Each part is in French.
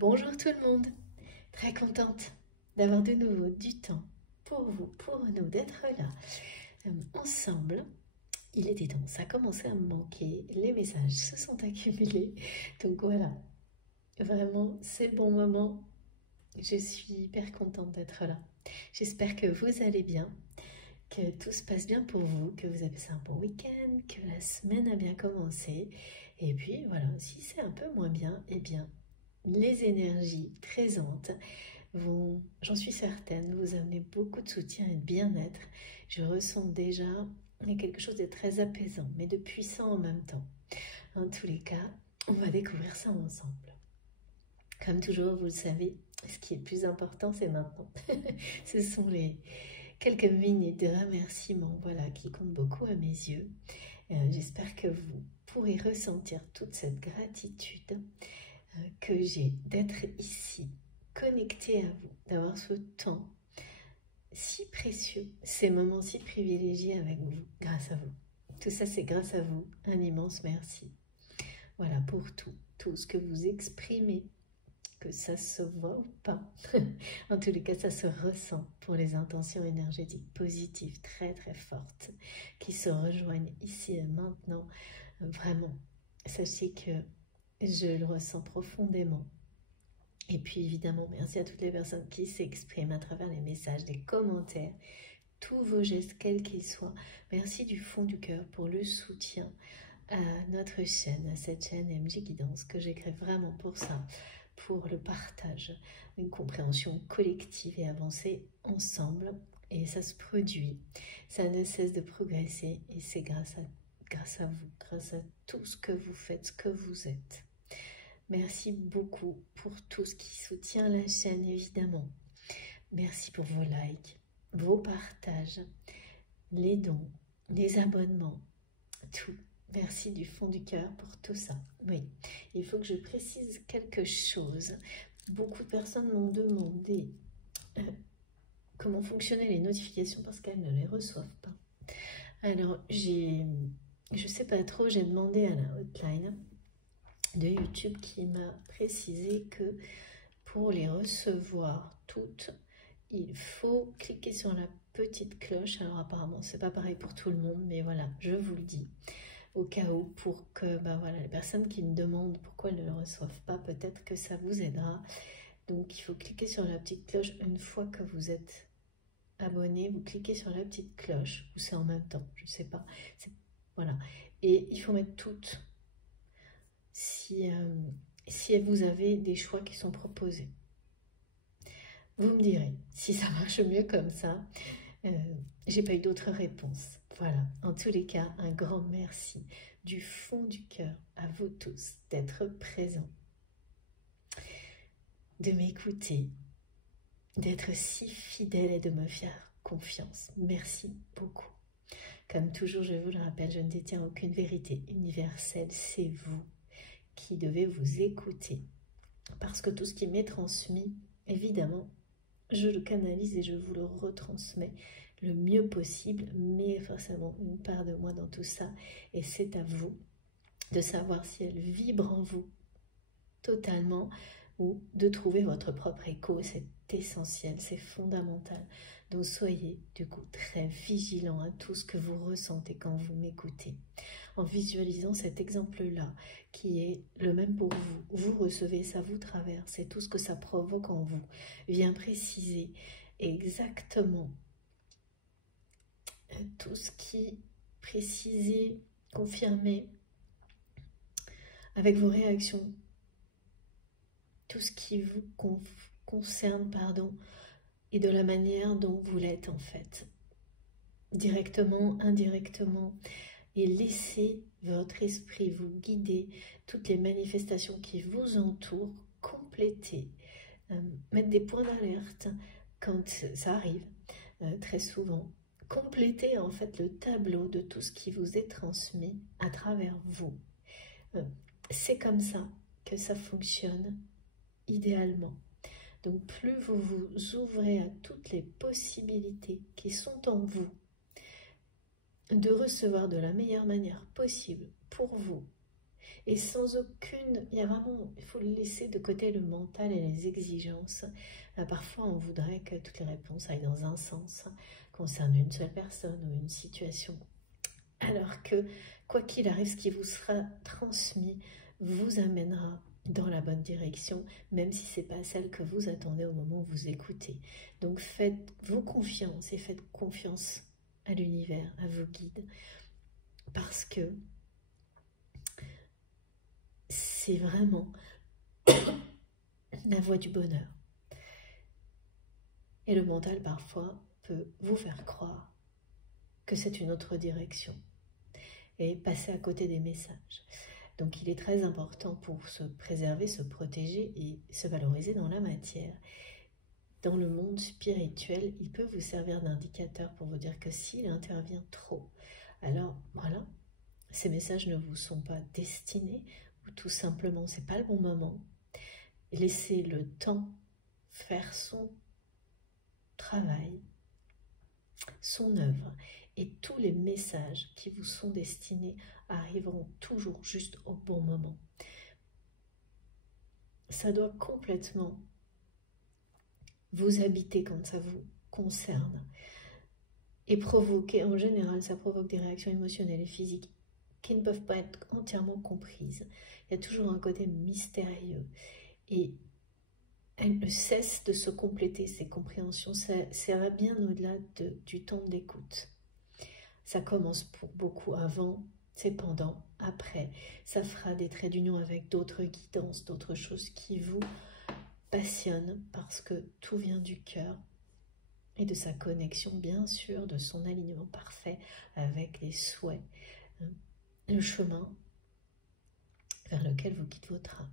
Bonjour tout le monde, très contente d'avoir de nouveau du temps pour vous, pour nous, d'être là ensemble. Il était temps, ça a commencé à me manquer, les messages se sont accumulés, donc voilà, vraiment c'est le bon moment, je suis hyper contente d'être là. J'espère que vous allez bien, que tout se passe bien pour vous, que vous avez passé un bon week-end, que la semaine a bien commencé, et puis voilà, si c'est un peu moins bien, eh bien les énergies présentes vont, j'en suis certaine, vous amener beaucoup de soutien et de bien-être. Je ressens déjà quelque chose de très apaisant, mais de puissant en même temps. En tous les cas, on va découvrir ça ensemble. Comme toujours, vous le savez, ce qui est le plus important, c'est maintenant. Ce sont les quelques minutes de remerciement, voilà, qui comptent beaucoup à mes yeux. J'espère que vous pourrez ressentir toute cette gratitude que j'ai d'être ici, connecté à vous, d'avoir ce temps si précieux, ces moments si privilégiés avec vous, grâce à vous. Tout ça, c'est grâce à vous. Un immense merci. Voilà pour tout ce que vous exprimez, que ça se voit ou pas. En tous les cas, ça se ressent pour les intentions énergétiques positives très très fortes qui se rejoignent ici et maintenant. Vraiment, sachez que je le ressens profondément. Et puis évidemment, merci à toutes les personnes qui s'expriment à travers les messages, les commentaires, tous vos gestes, quels qu'ils soient. Merci du fond du cœur pour le soutien à notre chaîne, à cette chaîne MJ Guidance que j'ai créée vraiment pour ça, pour le partage, une compréhension collective et avancer ensemble. Et ça se produit, ça ne cesse de progresser et c'est grâce à vous, grâce à tout ce que vous faites, ce que vous êtes. Merci beaucoup pour tout ce qui soutient la chaîne, évidemment. Merci pour vos likes, vos partages, les dons, les abonnements, tout. Merci du fond du cœur pour tout ça. Oui, il faut que je précise quelque chose. Beaucoup de personnes m'ont demandé comment fonctionnaient les notifications parce qu'elles ne les reçoivent pas. Alors, je sais pas trop, j'ai demandé à la hotline de YouTube qui m'a précisé que pour les recevoir toutes, il faut cliquer sur la petite cloche. Alors apparemment, c'est pas pareil pour tout le monde, mais voilà, je vous le dis. Au cas où, pour que voilà, les personnes qui me demandent pourquoi elles ne le reçoivent pas, peut-être que ça vous aidera. Donc il faut cliquer sur la petite cloche une fois que vous êtes abonné. Vous cliquez sur la petite cloche, ou c'est en même temps, je ne sais pas. Voilà. Et il faut mettre toutes. Si vous avez des choix qui sont proposés. Vous me direz si ça marche mieux comme ça. J'ai pas eu d'autres réponses. Voilà, en tous les cas, un grand merci du fond du cœur à vous tous d'être présents, de m'écouter, d'être si fidèle et de me faire confiance. Merci beaucoup. Comme toujours, je vous le rappelle, je ne détiens aucune vérité universelle, c'est vous qui devez vous écouter. Parce que tout ce qui m'est transmis, évidemment, je le canalise et je vous le retransmets le mieux possible, mais forcément une part de moi dans tout ça, et c'est à vous de savoir si elle vibre en vous totalement ou de trouver votre propre écho. C'est essentiel, c'est fondamental. Donc soyez du coup très vigilants à tout ce que vous ressentez quand vous m'écoutez. En visualisant cet exemple-là, qui est le même pour vous, vous recevez, ça vous traverse, et tout ce que ça provoque en vous vient préciser exactement tout ce qui précisait, confirmait avec vos réactions, tout ce qui vous concerne, pardon, et de la manière dont vous l'êtes en fait, directement, indirectement, et laissez votre esprit vous guider, toutes les manifestations qui vous entourent, compléter, mettre des points d'alerte quand ça arrive, très souvent, compléter en fait le tableau de tout ce qui vous est transmis à travers vous. C'est comme ça que ça fonctionne idéalement. Donc plus vous vous ouvrez à toutes les possibilités qui sont en vous, de recevoir de la meilleure manière possible pour vous, Et sans aucune, il y a vraiment, il faut laisser de côté le mental et les exigences. Parfois, on voudrait que toutes les réponses aillent dans un sens, concernent une seule personne ou une situation. Alors que, quoi qu'il arrive, ce qui vous sera transmis vous amènera dans la bonne direction, même si ce n'est pas celle que vous attendez au moment où vous écoutez. Donc faites-vous confiance et faites confiance à l'univers, à vos guides, parce que c'est vraiment la voie du bonheur. Et le mental, parfois, peut vous faire croire que c'est une autre direction et passer à côté des messages. Donc il est très important pour se préserver, se protéger et se valoriser dans la matière. Dans le monde spirituel, il peut vous servir d'indicateur pour vous dire que s'il intervient trop, alors voilà, ces messages ne vous sont pas destinés ou tout simplement c'est pas le bon moment. Laissez le temps faire son travail, son œuvre, et tous les messages qui vous sont destinés arriveront toujours juste au bon moment. Ça doit complètement vous habiter quand ça vous concerne et provoquer, en général, ça provoque des réactions émotionnelles et physiques qui ne peuvent pas être entièrement comprises. Il y a toujours un côté mystérieux et elles ne cessent de se compléter, ces compréhensions. Ça va bien au-delà du temps d'écoute. Ça commence pour beaucoup avant, c'est pendant, après. Ça fera des traits d'union avec d'autres guidances, d'autres choses qui vous passionnent parce que tout vient du cœur et de sa connexion, bien sûr, de son alignement parfait avec les souhaits, le chemin vers lequel vous guide votre âme.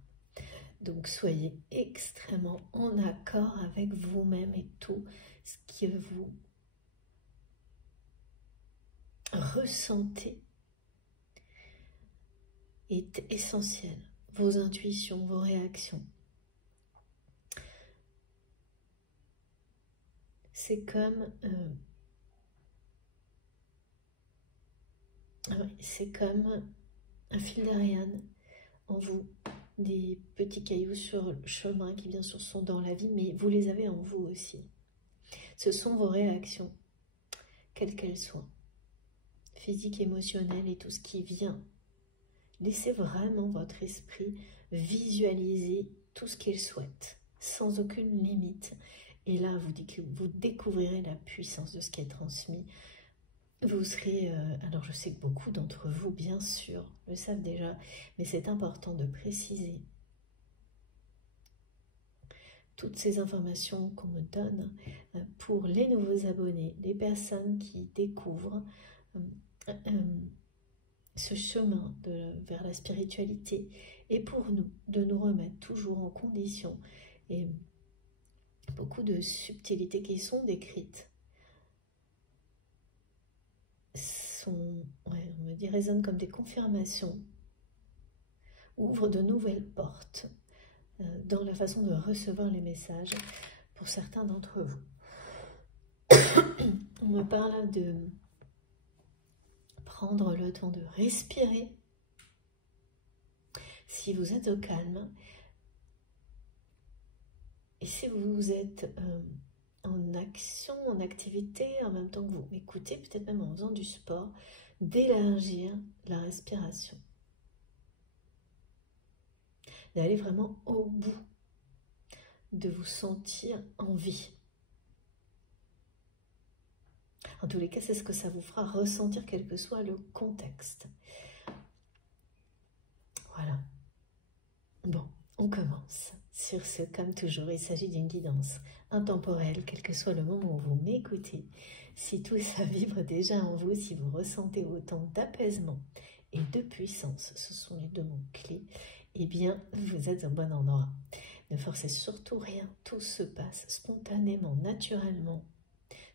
Donc soyez extrêmement en accord avec vous-même et tout ce que vous ressentez est essentiel. Vos intuitions, vos réactions. C'est comme un fil d'Ariane en vous, des petits cailloux sur le chemin qui bien sûr sont dans la vie, mais vous les avez en vous aussi. Ce sont vos réactions, quelles qu'elles soient, physiques, émotionnelles et tout ce qui vient. Laissez vraiment votre esprit visualiser tout ce qu'il souhaite, sans aucune limite. Et là, vous découvrirez la puissance de ce qui est transmis. Vous serez, alors je sais que beaucoup d'entre vous, bien sûr, le savent déjà, mais c'est important de préciser toutes ces informations qu'on me donne pour les nouveaux abonnés, les personnes qui découvrent ce chemin vers la spiritualité, et pour nous, de nous remettre toujours en condition, et beaucoup de subtilités qui sont décrites on me dit, résonnent comme des confirmations, ouvrent de nouvelles portes dans la façon de recevoir les messages pour certains d'entre vous. On me parle de prendre le temps de respirer. Si vous êtes au calme, et si vous êtes en action, en activité, en même temps que vous m'écoutez, peut-être même en faisant du sport, d'élargir la respiration. D'aller vraiment au bout, de vous sentir en vie. En tous les cas, c'est ce que ça vous fera ressentir, quel que soit le contexte. Voilà. Bon, on commence. Sur ce, comme toujours, il s'agit d'une guidance intemporelle, quel que soit le moment où vous m'écoutez. Si tout ça vibre déjà en vous, si vous ressentez autant d'apaisement et de puissance, ce sont les deux mots clés, eh bien, vous êtes au bon endroit. Ne forcez surtout rien, tout se passe spontanément, naturellement.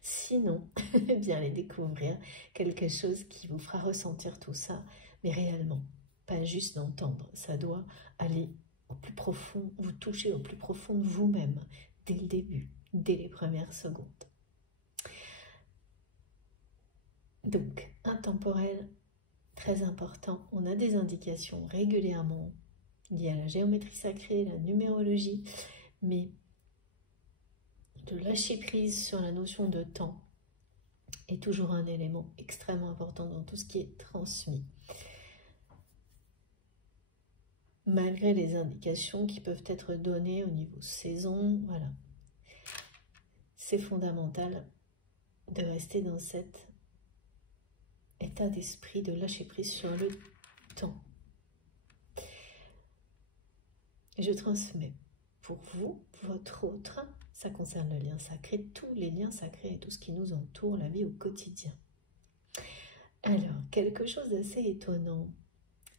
Sinon, eh bien, allez découvrir quelque chose qui vous fera ressentir tout ça, mais réellement, pas juste d'entendre. Ça doit aller au plus profond, vous toucher au plus profond de vous-même, dès le début, dès les premières secondes. Donc, intemporel, très important. On a des indications régulièrement liées à la géométrie sacrée, la numérologie, mais de lâcher prise sur la notion de temps est toujours un élément extrêmement important dans tout ce qui est transmis. Malgré les indications qui peuvent être données au niveau saison, voilà. C'est fondamental de rester dans cet état d'esprit de lâcher prise sur le temps. Je transmets pour vous, votre autre, ça concerne le lien sacré, tous les liens sacrés et tout ce qui nous entoure, la vie au quotidien. Alors, quelque chose d'assez étonnant,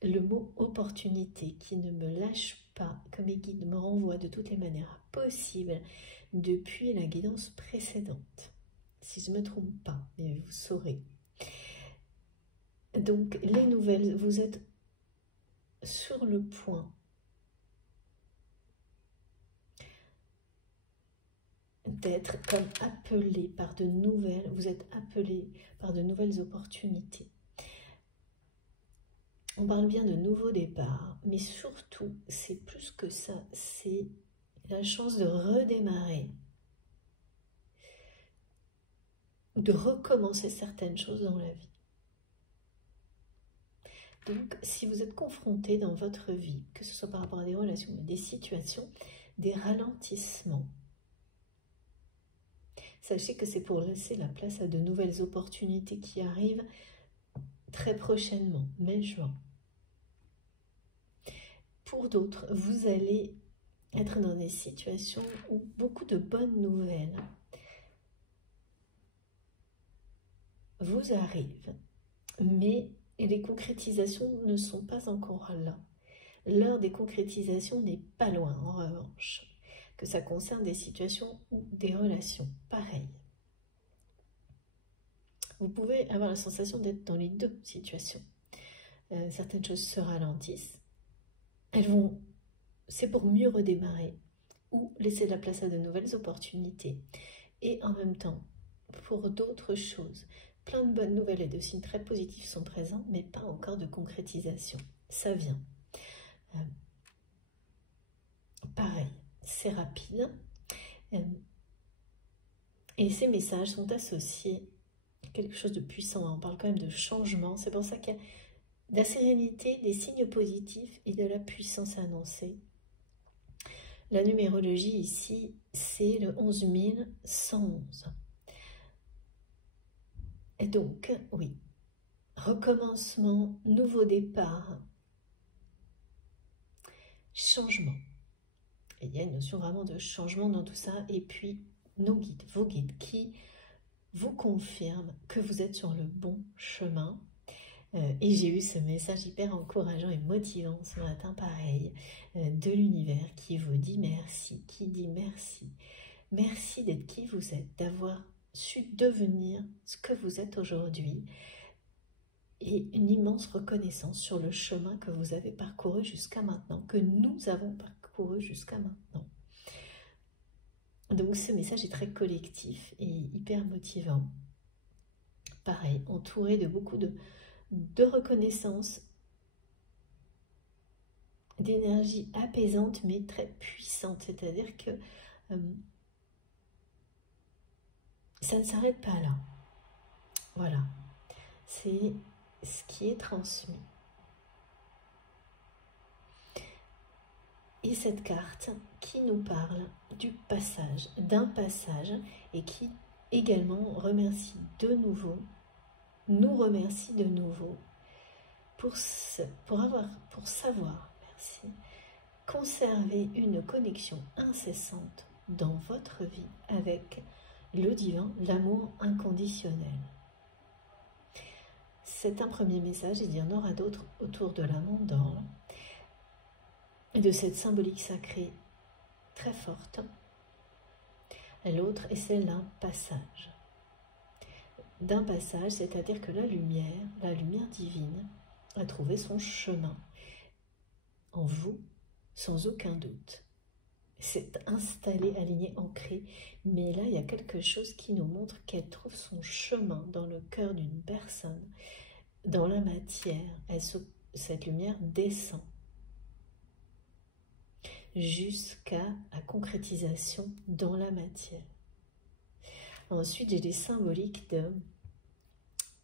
le mot opportunité qui ne me lâche pas, que mes guides me renvoient de toutes les manières possibles depuis la guidance précédente. Si je ne me trompe pas, mais vous saurez. Donc, les nouvelles, vous êtes sur le point d'être comme appelé par de nouvelles, vous êtes appelé par de nouvelles opportunités. On parle bien de nouveaux départs, mais surtout, c'est plus que ça, c'est la chance de redémarrer, de recommencer certaines choses dans la vie. Donc, si vous êtes confronté dans votre vie, que ce soit par rapport à des relations, des situations, des ralentissements, sachez que c'est pour laisser la place à de nouvelles opportunités qui arrivent très prochainement, mai-juin. Pour d'autres, vous allez être dans des situations où beaucoup de bonnes nouvelles vous arrivent, mais les concrétisations ne sont pas encore là. L'heure des concrétisations n'est pas loin, en revanche, que ça concerne des situations ou des relations. Pareil. Vous pouvez avoir la sensation d'être dans les deux situations. Certaines choses se ralentissent. C'est pour mieux redémarrer ou laisser de la place à de nouvelles opportunités. Et en même temps, pour d'autres choses, plein de bonnes nouvelles et de signes très positifs sont présents, mais pas encore de concrétisation. Ça vient. Pareil, c'est rapide. Et ces messages sont associés à quelque chose de puissant. On parle quand même de changement. C'est pour ça qu'il y a de la sérénité, des signes positifs et de la puissance annoncée. La numérologie ici, c'est le 11 111. Et donc, oui, recommencement, nouveau départ, changement. Et il y a une notion vraiment de changement dans tout ça. Et puis, nos guides, vos guides, qui vous confirment que vous êtes sur le bon chemin. Et j'ai eu ce message hyper encourageant et motivant ce matin, pareil, de l'univers qui vous dit merci, qui dit merci. Merci d'être qui vous êtes, d'avoir su devenir ce que vous êtes aujourd'hui. Et une immense reconnaissance sur le chemin que vous avez parcouru jusqu'à maintenant, que nous avons parcouru jusqu'à maintenant. Donc ce message est très collectif et hyper motivant. Pareil, entouré de beaucoup de reconnaissance, d'énergie apaisante mais très puissante, c'est-à-dire que ça ne s'arrête pas là. Voilà, c'est ce qui est transmis. Et cette carte qui nous parle du passage, d'un passage, et qui également remercie de nouveau, nous remercie de nouveau pour savoir, merci, conserver une connexion incessante dans votre vie avec le divin, l'amour inconditionnel. C'est un premier message, et il y en aura d'autres autour de la mandorle, et de cette symbolique sacrée très forte. L'autre est celle d'un passage. D'un passage, c'est-à-dire que la lumière divine, a trouvé son chemin en vous, sans aucun doute. C'est installé, aligné, ancré, mais là, il y a quelque chose qui nous montre qu'elle trouve son chemin dans le cœur d'une personne dans la matière, cette lumière descend jusqu'à la concrétisation dans la matière. Ensuite, j'ai des symboliques de...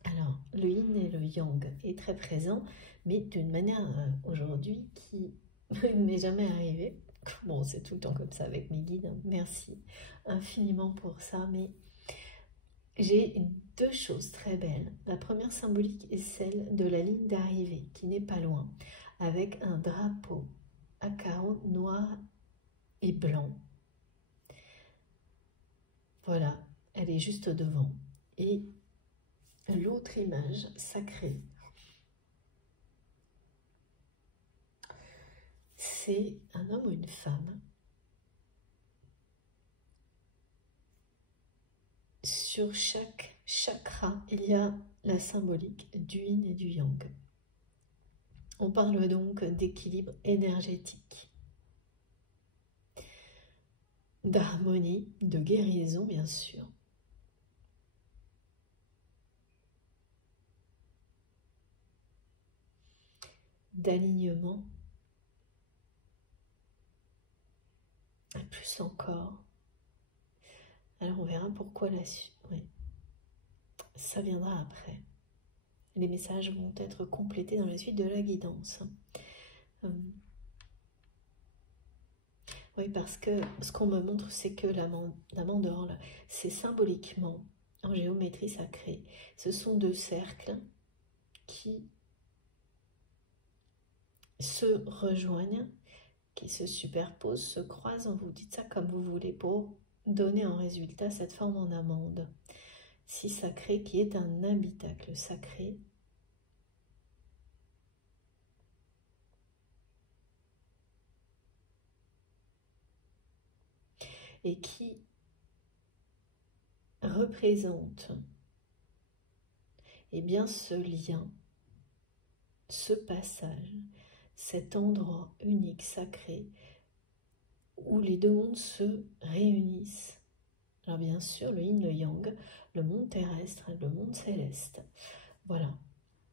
Alors, le yin et le yang est très présent, mais d'une manière aujourd'hui qui ne m'est jamais arrivée. Bon, c'est tout le temps comme ça avec mes guides, hein. Merci infiniment pour ça, mais j'ai deux choses très belles. La première symbolique est celle de la ligne d'arrivée, qui n'est pas loin, avec un drapeau à carreaux noir et blanc. Voilà, elle est juste devant. Et l'autre image sacrée, c'est un homme ou une femme. Sur chaque chakra, il y a la symbolique du yin et du yang. On parle donc d'équilibre énergétique, d'harmonie, de guérison bien sûr, d'alignement, et plus encore. Alors on verra pourquoi la suite. Oui. Ça viendra après. Les messages vont être complétés dans la suite de la guidance. Oui, parce que ce qu'on me montre, c'est que la mandorle, c'est symboliquement, en géométrie sacrée, ce sont deux cercles qui se rejoignent, qui se superposent, se croisent, vous dites ça comme vous voulez, pour donner en résultat cette forme en amande, si sacrée, qui est un habitacle sacré. Et qui représente eh bien, ce lien, ce passage, cet endroit unique, sacré, où les deux mondes se réunissent. Alors bien sûr, le yin, le yang, le monde terrestre, le monde céleste. Voilà.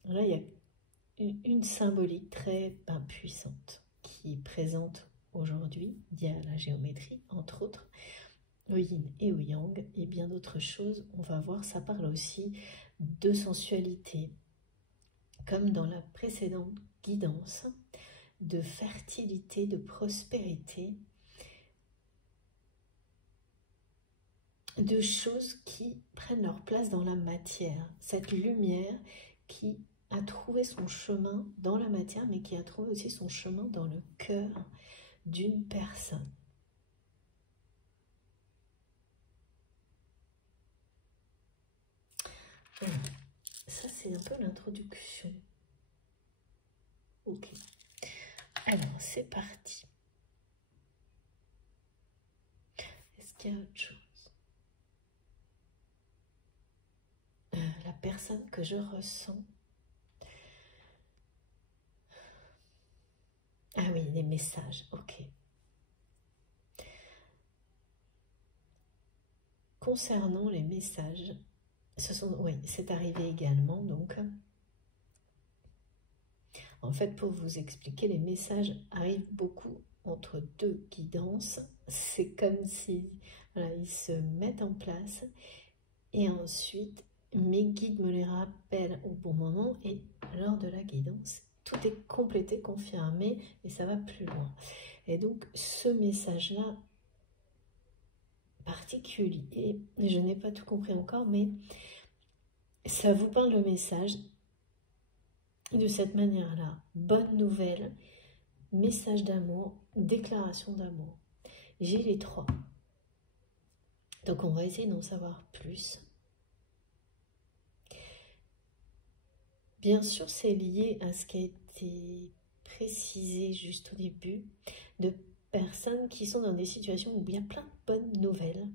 Là, il y a une symbolique très puissante qui est présente aujourd'hui, via la géométrie, entre autres, le yin et le yang, et bien d'autres choses. On va voir, ça parle aussi de sensualité, comme dans la précédente guidance, de fertilité, de prospérité, de choses qui prennent leur place dans la matière. Cette lumière qui a trouvé son chemin dans la matière, mais qui a trouvé aussi son chemin dans le cœur d'une personne. Voilà. Ça, c'est un peu l'introduction. Ok. Alors, c'est parti. Est-ce qu'il y a autre chose? La personne que je ressens. Ah oui, les messages, ok. Concernant les messages, oui, c'est arrivé également, donc. En fait, pour vous expliquer, les messages arrivent beaucoup entre deux guidances. C'est comme si, voilà, ils se mettent en place et ensuite, mes guides me les rappellent au bon moment et lors de la guidance, tout est complété, confirmé et ça va plus loin. Et donc, ce message-là particulier, je n'ai pas tout compris encore, mais ça vous parle le message de cette manière-là. Bonne nouvelle, message d'amour, déclaration d'amour. J'ai les trois. Donc on va essayer d'en savoir plus. Bien sûr, c'est lié à ce qui a été précisé juste au début, de personnes qui sont dans des situations où il y a plein de bonnes nouvelles,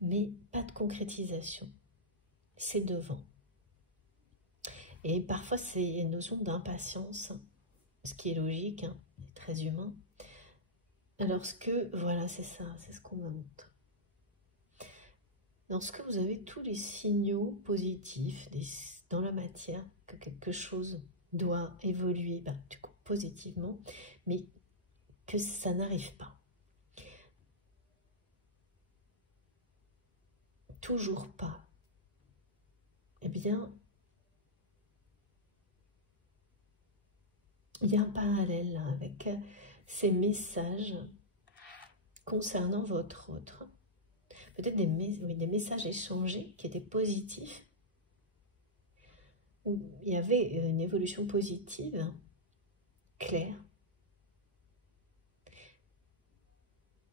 mais pas de concrétisation. C'est devant. Et parfois, c'est une notion d'impatience, ce qui est logique, hein, très humain. Lorsque, voilà, c'est ça, c'est ce qu'on me montre. lorsque vous avez tous les signaux positifs dans la matière, que quelque chose doit évoluer du coup, positivement, mais que ça n'arrive pas. Toujours pas. Eh bien, il y a un parallèle là, avec ces messages concernant votre autre. Peut-être des messages échangés qui étaient positifs, où il y avait une évolution positive, claire,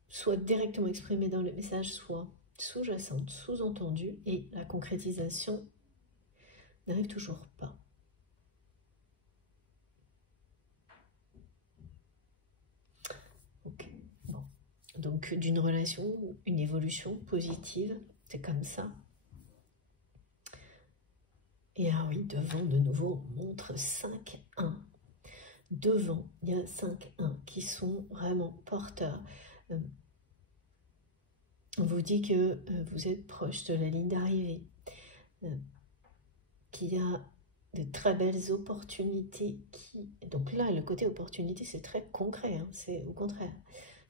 soit directement exprimée dans le message, soit sous-jacente, sous-entendue, et la concrétisation n'arrive toujours pas. Ok, bon. Donc d'une relation, une évolution positive, c'est comme ça. Et ah oui, devant de nouveau, on montre 5-1. Devant, il y a 5-1 qui sont vraiment porteurs. On vous dit que vous êtes proche de la ligne d'arrivée, qu'il y a de très belles opportunités. Donc là, le côté opportunité, c'est très concret, hein, c'est au contraire.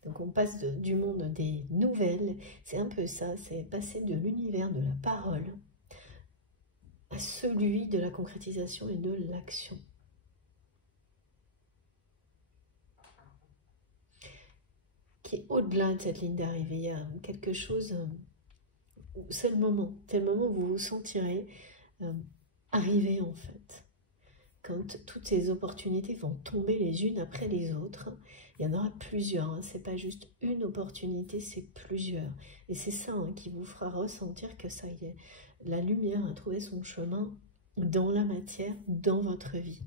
Donc on passe du monde des nouvelles, c'est un peu ça, c'est passer de l'univers de la parole à celui de la concrétisation et de l'action. Qui est au-delà de cette ligne d'arrivée, il y a quelque chose, c'est le moment où vous vous sentirez arriver en fait. Quand toutes ces opportunités vont tomber les unes après les autres, il y en aura plusieurs, hein. C'est pas juste une opportunité, c'est plusieurs. Et c'est ça hein, qui vous fera ressentir que ça y est, la lumière a trouvé son chemin dans la matière, dans votre vie,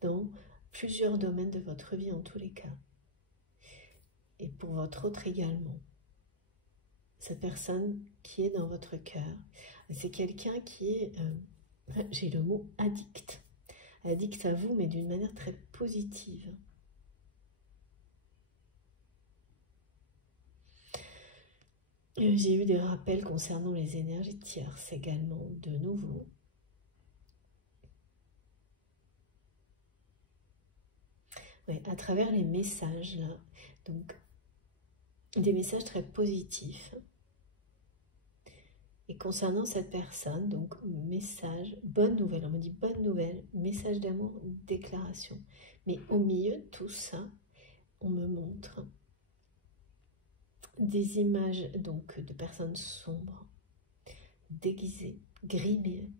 dans plusieurs domaines de votre vie en tous les cas. Et pour votre autre également. Cette personne qui est dans votre cœur, c'est quelqu'un qui est, j'ai le mot addict. Addict à vous, mais d'une manière très positive. J'ai eu des rappels concernant les énergies tierces également, de nouveau. Oui, à travers les messages, là, donc des messages très positifs. Et concernant cette personne, donc message, bonne nouvelle, on me dit bonne nouvelle, message d'amour, déclaration. Mais au milieu de tout ça, on me montre des images donc de personnes sombres, déguisées, grimées,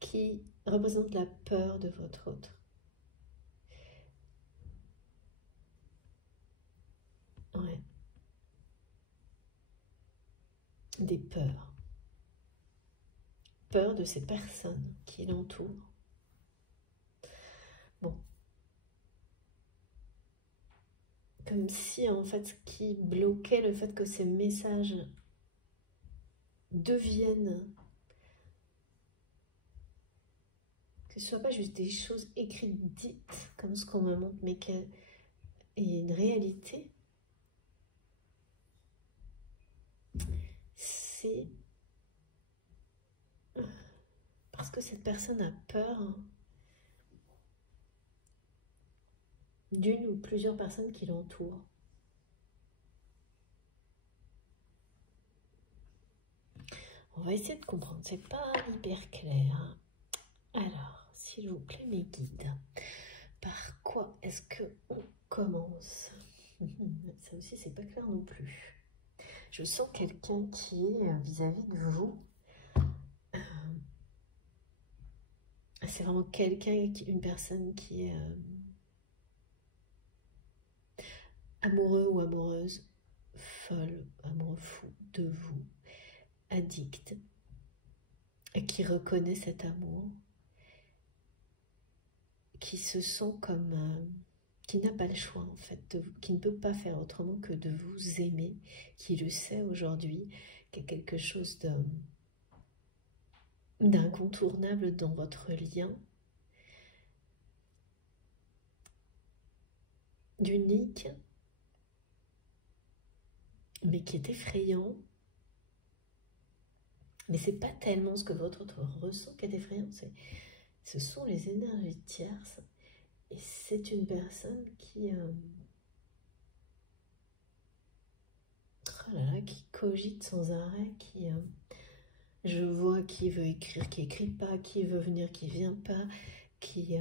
qui représentent la peur de votre autre. Ouais. Des peurs. Peur de ces personnes qui l'entourent. Bon. Comme si en fait ce qui bloquait le fait que ces messages deviennent, que ce ne soit pas juste des choses écrites, dites, comme ce qu'on me montre, mais qu'il y ait une réalité, c'est parce que cette personne a peur d'une ou plusieurs personnes qui l'entourent. On va essayer de comprendre, c'est pas hyper clair. Alors, s'il vous plaît mes guides, par quoi est-ce qu'on commence? Ça aussi c'est pas clair non plus. Je sens quelqu'un qui est vis-à-vis de vous. C'est vraiment quelqu'un, une personne qui est amoureux ou amoureuse, folle, amoureux fou de vous, addict, et qui reconnaît cet amour, qui se sent comme, qui n'a pas le choix en fait, qui ne peut pas faire autrement que de vous aimer, qui le sait aujourd'hui, qu'il y a quelque chose d'incontournable dans votre lien, d'unique, mais qui est effrayant, Mais c'est pas tellement ce que votre autre ressent qui est effrayant, ce sont les énergies tierces. Et c'est une personne qui, oh là là, qui cogite sans arrêt, qui, je vois qui veut écrire, qui écrit pas, qui veut venir, qui vient pas, qui,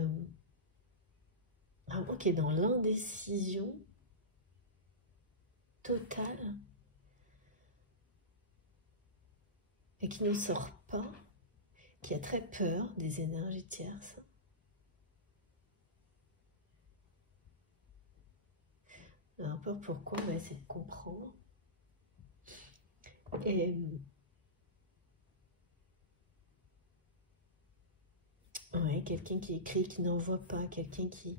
vraiment qui est dans l'indécision totale et qui ne sort pas, qui a très peur des énergies tierces. Un peu pourquoi, on va essayer de comprendre. Et ouais, quelqu'un qui écrit, qui n'envoie pas, quelqu'un qui...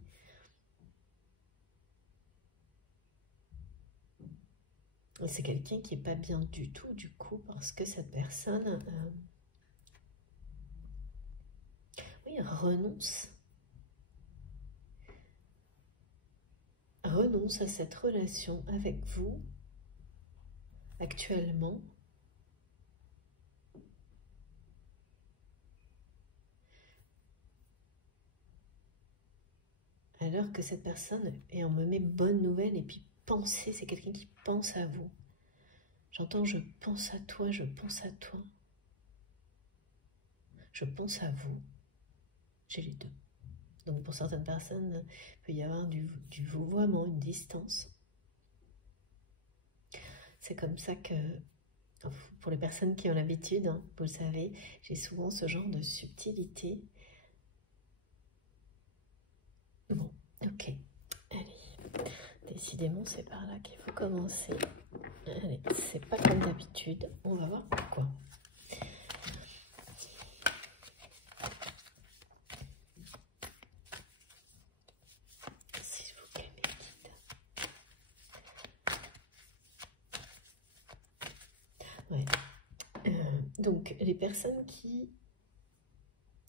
C'est quelqu'un qui n'est pas bien du tout, du coup, parce que cette personne, oui, renonce à cette relation avec vous, actuellement, alors que cette personne, et on me met bonne nouvelle, et puis penser, c'est quelqu'un qui pense à vous. J'entends, je pense à toi, je pense à toi. Je pense à vous. J'ai les deux. Donc pour certaines personnes, il peut y avoir du vouvoiement, une distance. C'est comme ça que, pour les personnes qui ont l'habitude, hein, vous le savez, j'ai souvent ce genre de subtilité. Bon, ok. Allez, décidément, c'est par là qu'il faut commencer. Allez, c'est pas comme d'habitude. On va voir pourquoi. S'il vous plaît, mes guides. Ouais. Donc, les personnes qui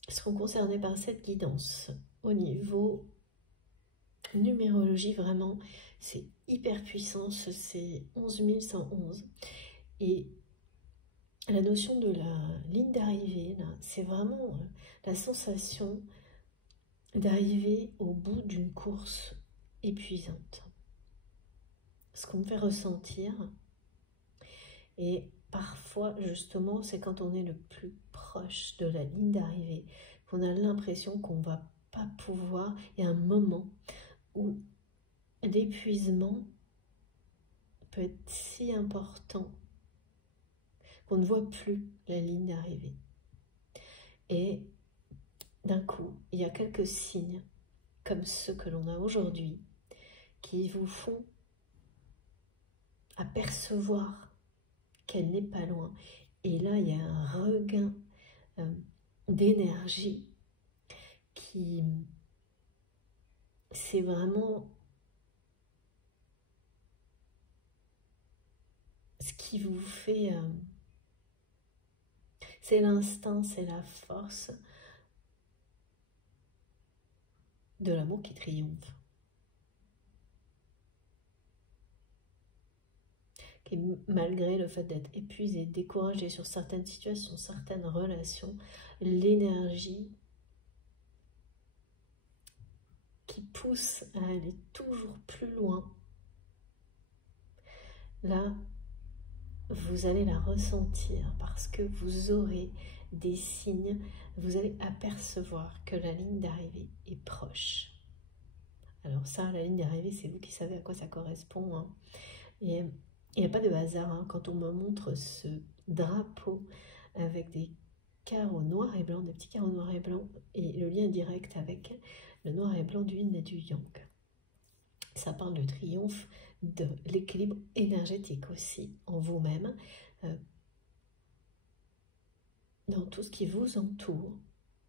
seront concernées par cette guidance, au niveau numérologie, vraiment, c'est hyper puissant, c'est 11 111. Et la notion de la ligne d'arrivée, là, c'est vraiment la sensation d'arriver au bout d'une course épuisante. Ce qu'on me fait ressentir, et parfois, justement, c'est quand on est le plus proche de la ligne d'arrivée, qu'on a l'impression qu'on ne va pas pouvoir, il y a un moment où l'épuisement peut être si important qu'on ne voit plus la ligne d'arrivée. Et d'un coup, il y a quelques signes, comme ceux que l'on a aujourd'hui, qui vous font apercevoir qu'elle n'est pas loin. Et là, il y a un regain d'énergie qui... C'est vraiment ce qui vous fait... c'est l'instinct, c'est la force de l'amour qui triomphe. Qui, malgré le fait d'être épuisé, découragé sur certaines situations, certaines relations, l'énergie qui pousse à aller toujours plus loin, là, vous allez la ressentir parce que vous aurez des signes, vous allez apercevoir que la ligne d'arrivée est proche. Alors ça, la ligne d'arrivée, c'est vous qui savez à quoi ça correspond, hein. Et il n'y a pas de hasard, hein, quand on me montre ce drapeau avec des carreaux noirs et blancs, des petits carreaux noirs et blancs, et le lien direct avec le noir et blanc du yin et du yang. Ça parle de triomphe, de l'équilibre énergétique aussi en vous-même, dans tout ce qui vous entoure,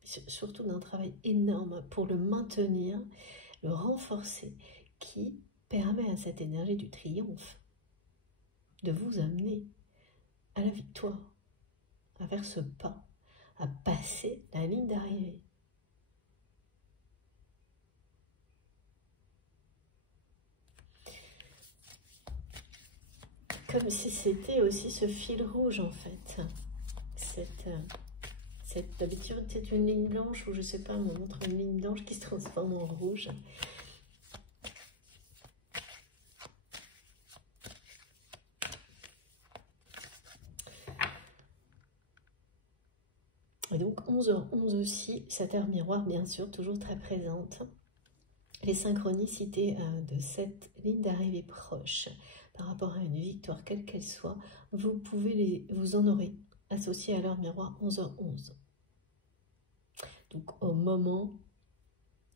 surtout d'un travail énorme pour le maintenir, le renforcer, qui permet à cette énergie du triomphe de vous amener à la victoire, à faire ce pas, à passer la ligne d'arrivée. Comme si c'était aussi ce fil rouge en fait. d'habitude, c'est une ligne blanche ou je sais pas, on montre une ligne blanche qui se transforme en rouge. Et donc 11h11 aussi, sa terre miroir bien sûr, toujours très présente. Les synchronicités de cette ligne d'arrivée proche par rapport à une victoire, quelle qu'elle soit, vous en aurez associé à l'heure miroir 11h11. Donc au moment,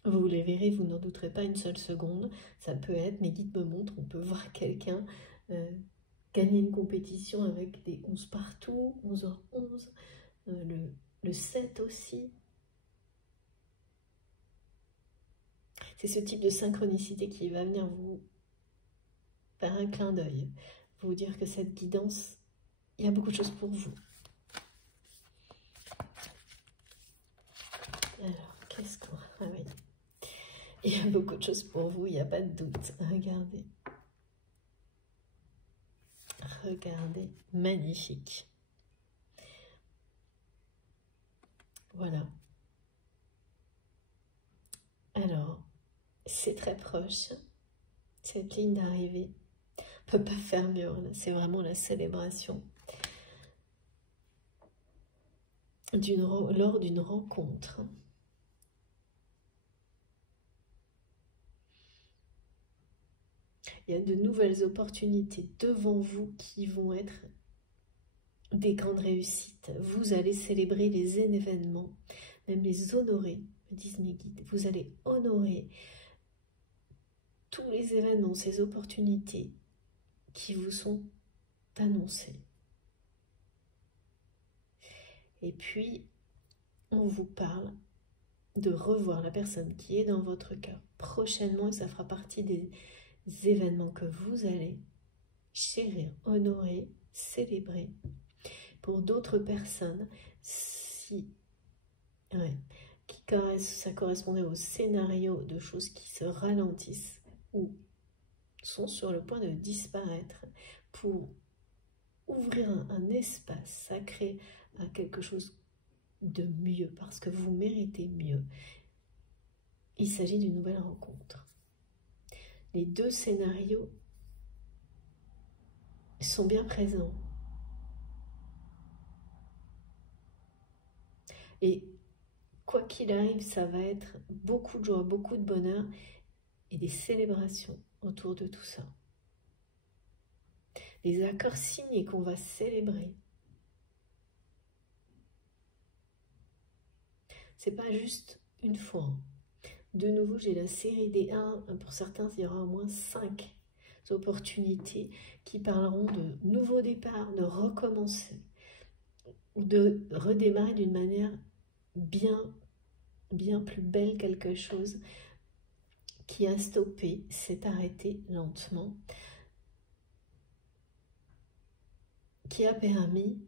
vous les verrez, vous n'en douterez pas une seule seconde. Ça peut être, mes guides me montrent, on peut voir quelqu'un gagner une compétition avec des 11 partout, 11h11, le 7 aussi. C'est ce type de synchronicité qui va venir vous faire un clin d'œil, vous dire que cette guidance, il y a beaucoup de choses pour vous. Alors, qu'est-ce qu'on... Ah oui. Il y a beaucoup de choses pour vous, il n'y a pas de doute. Regardez. Regardez, magnifique. Voilà. Alors, c'est très proche, cette ligne d'arrivée. On ne peut pas faire mieux, c'est vraiment la célébration lors d'une rencontre. Il y a de nouvelles opportunités devant vous qui vont être des grandes réussites. Vous allez célébrer les événements, même les honorer, me disent mes guides. Vous allez honorer tous les événements, ces opportunités qui vous sont annoncées. Et puis, on vous parle de revoir la personne qui est dans votre cœur prochainement, et ça fera partie des événements que vous allez chérir, honorer, célébrer. Pour d'autres personnes, si ça correspondait au scénario de choses qui se ralentissent ou sont sur le point de disparaître, pour ouvrir un espace sacré à quelque chose de mieux, parce que vous méritez mieux. Il s'agit d'une nouvelle rencontre. Les deux scénarios sont bien présents. Et quoi qu'il arrive, ça va être beaucoup de joie, beaucoup de bonheur et des célébrations autour de tout ça. Les accords signés qu'on va célébrer. C'est pas juste une fois. De nouveau, j'ai la série des 1. Pour certains, il y aura au moins 5 opportunités qui parleront de nouveaux départs, de recommencer, ou de redémarrer d'une manière bien plus belle, quelque chose qui a stoppé, s'est arrêté lentement, qui a permis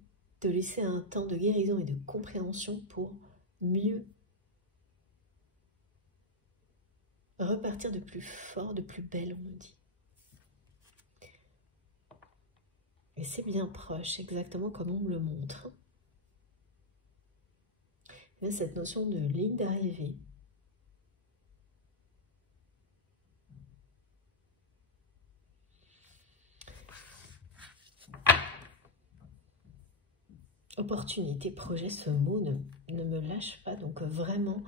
de laisser un temps de guérison et de compréhension pour mieux repartir de plus fort, de plus belle, on me dit. Et c'est bien proche, exactement comme on me le montre. Et là, cette notion de ligne d'arrivée. Opportunité, projet, ce mot ne me lâche pas, donc vraiment,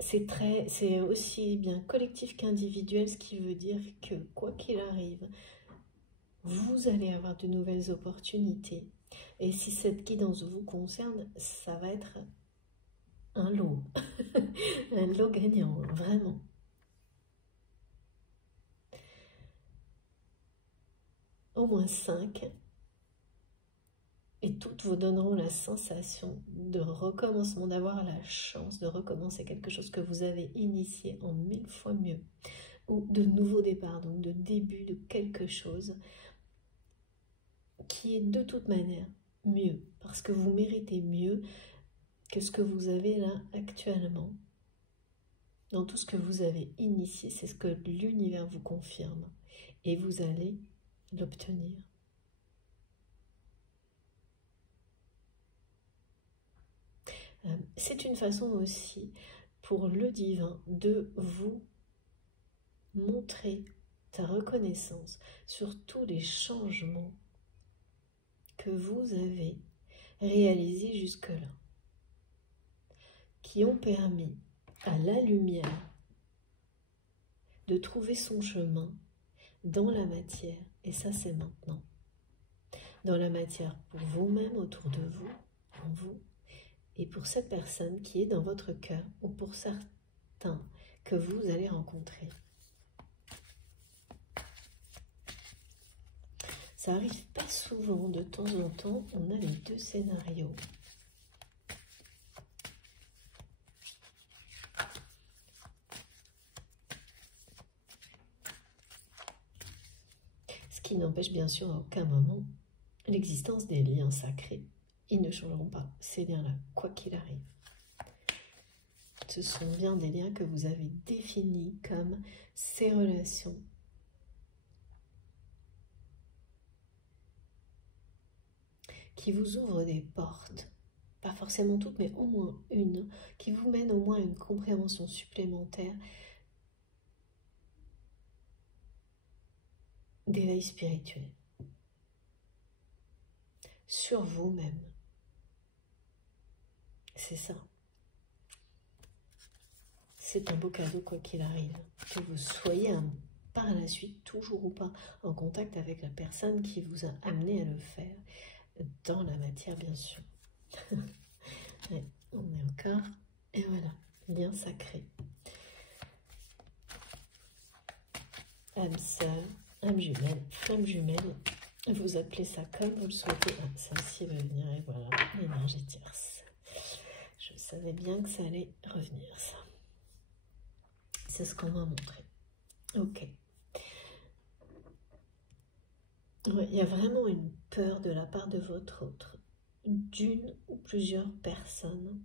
c'est aussi bien collectif qu'individuel, ce qui veut dire que quoi qu'il arrive, vous allez avoir de nouvelles opportunités. Et si cette guidance vous concerne, ça va être un lot, un lot gagnant, vraiment. Au moins 5. Et toutes vous donneront la sensation de recommencement, d'avoir la chance de recommencer quelque chose que vous avez initié en 1000 fois mieux. Ou de nouveaux départs, donc de début de quelque chose qui est de toute manière mieux. Parce que vous méritez mieux que ce que vous avez là actuellement. Dans tout ce que vous avez initié, c'est ce que l'univers vous confirme. Et vous allez l'obtenir. C'est une façon aussi pour le divin de vous montrer ta reconnaissance sur tous les changements que vous avez réalisés jusque-là, qui ont permis à la lumière de trouver son chemin dans la matière, et ça c'est maintenant. Dans la matière pour vous-même, autour de vous, en vous, et pour cette personne qui est dans votre cœur, ou pour certains que vous allez rencontrer. Ça arrive pas souvent, de temps en temps, on a les deux scénarios. Ce qui n'empêche bien sûr à aucun moment l'existence des liens sacrés. Ils ne changeront pas, ces liens-là, quoi qu'il arrive. Ce sont bien des liens que vous avez définis comme ces relations qui vous ouvrent des portes, pas forcément toutes, mais au moins une, qui vous mène au moins à une compréhension supplémentaire d'éveil spirituel sur vous-même. C'est ça. C'est un beau cadeau quoi qu'il arrive, que vous soyez par la suite, toujours ou pas, en contact avec la personne qui vous a amené à le faire, dans la matière bien sûr. Ouais, on est encore, et voilà, lien sacré. Âme sœur, âme jumelle, flamme jumelle, vous appelez ça comme vous le souhaitez. Ah, ça aussi va venir, et voilà, l'énergie tierce. Je savais bien que ça allait revenir, ça. C'est ce qu'on m'a montré. Ok. Ouais, il y a vraiment une peur de la part de votre autre, d'une ou plusieurs personnes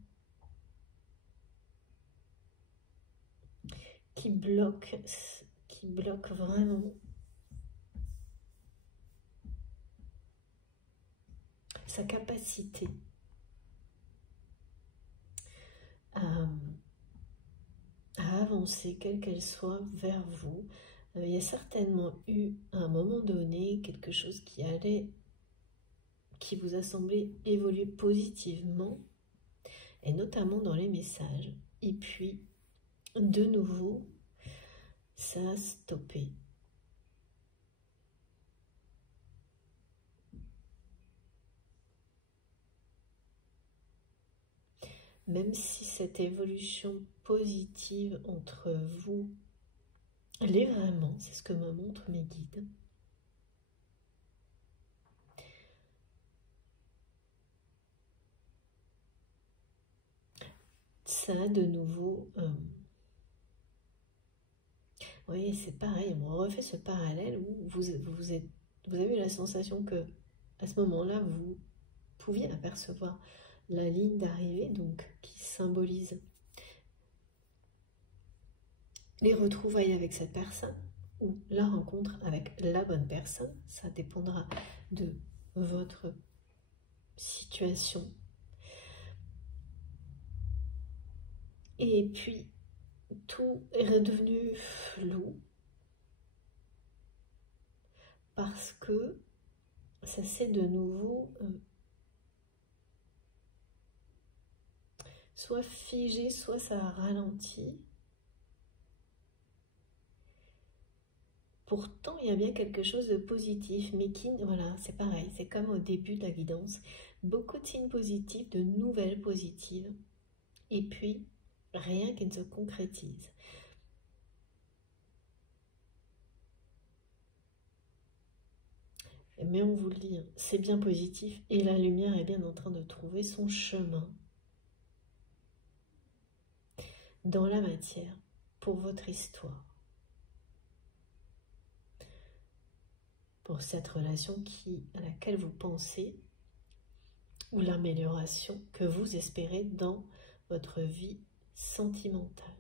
qui bloquent vraiment sa capacité à avancer, quelle qu'elle soit, vers vous. Il y a certainement eu, à un moment donné, quelque chose qui vous a semblé évoluer positivement, et notamment dans les messages. Et puis, de nouveau, ça a stoppé. Même si cette évolution positive entre vous, elle est vraiment, c'est ce que me montrent mes guides, ça a de nouveau... vous voyez, c'est pareil, on refait ce parallèle où vous avez eu la sensation que, à ce moment-là, vous pouviez apercevoir la ligne d'arrivée, donc qui symbolise les retrouvailles avec cette personne, ou la rencontre avec la bonne personne. Ça dépendra de votre situation. Et puis, tout est redevenu flou, parce que ça s'est de nouveau soit figé, soit ça a ralenti. Pourtant, il y a bien quelque chose de positif, mais qui, voilà, c'est pareil, c'est comme au début de la guidance. Beaucoup de signes positifs, de nouvelles positives, et puis rien qui ne se concrétise. Mais on vous le dit, c'est bien positif, et la lumière est bien en train de trouver son chemin dans la matière pour votre histoire. Pour cette relation à laquelle vous pensez, ou l'amélioration que vous espérez dans votre vie sentimentale.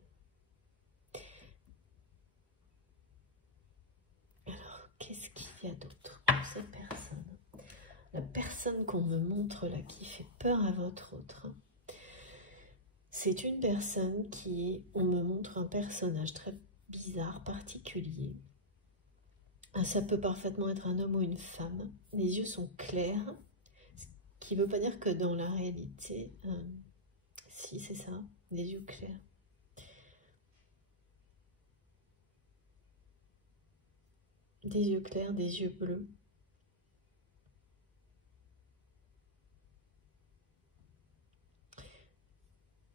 Alors, qu'est-ce qu'il y a d'autre? cette personne. La personne qu'on me montre là, qui fait peur à votre autre, c'est une personne qui est, on me montre un personnage très bizarre, particulier. Ça peut parfaitement être un homme ou une femme. Les yeux sont clairs, ce qui ne veut pas dire que dans la réalité, si c'est ça, les yeux clairs. Des yeux clairs, des yeux bleus.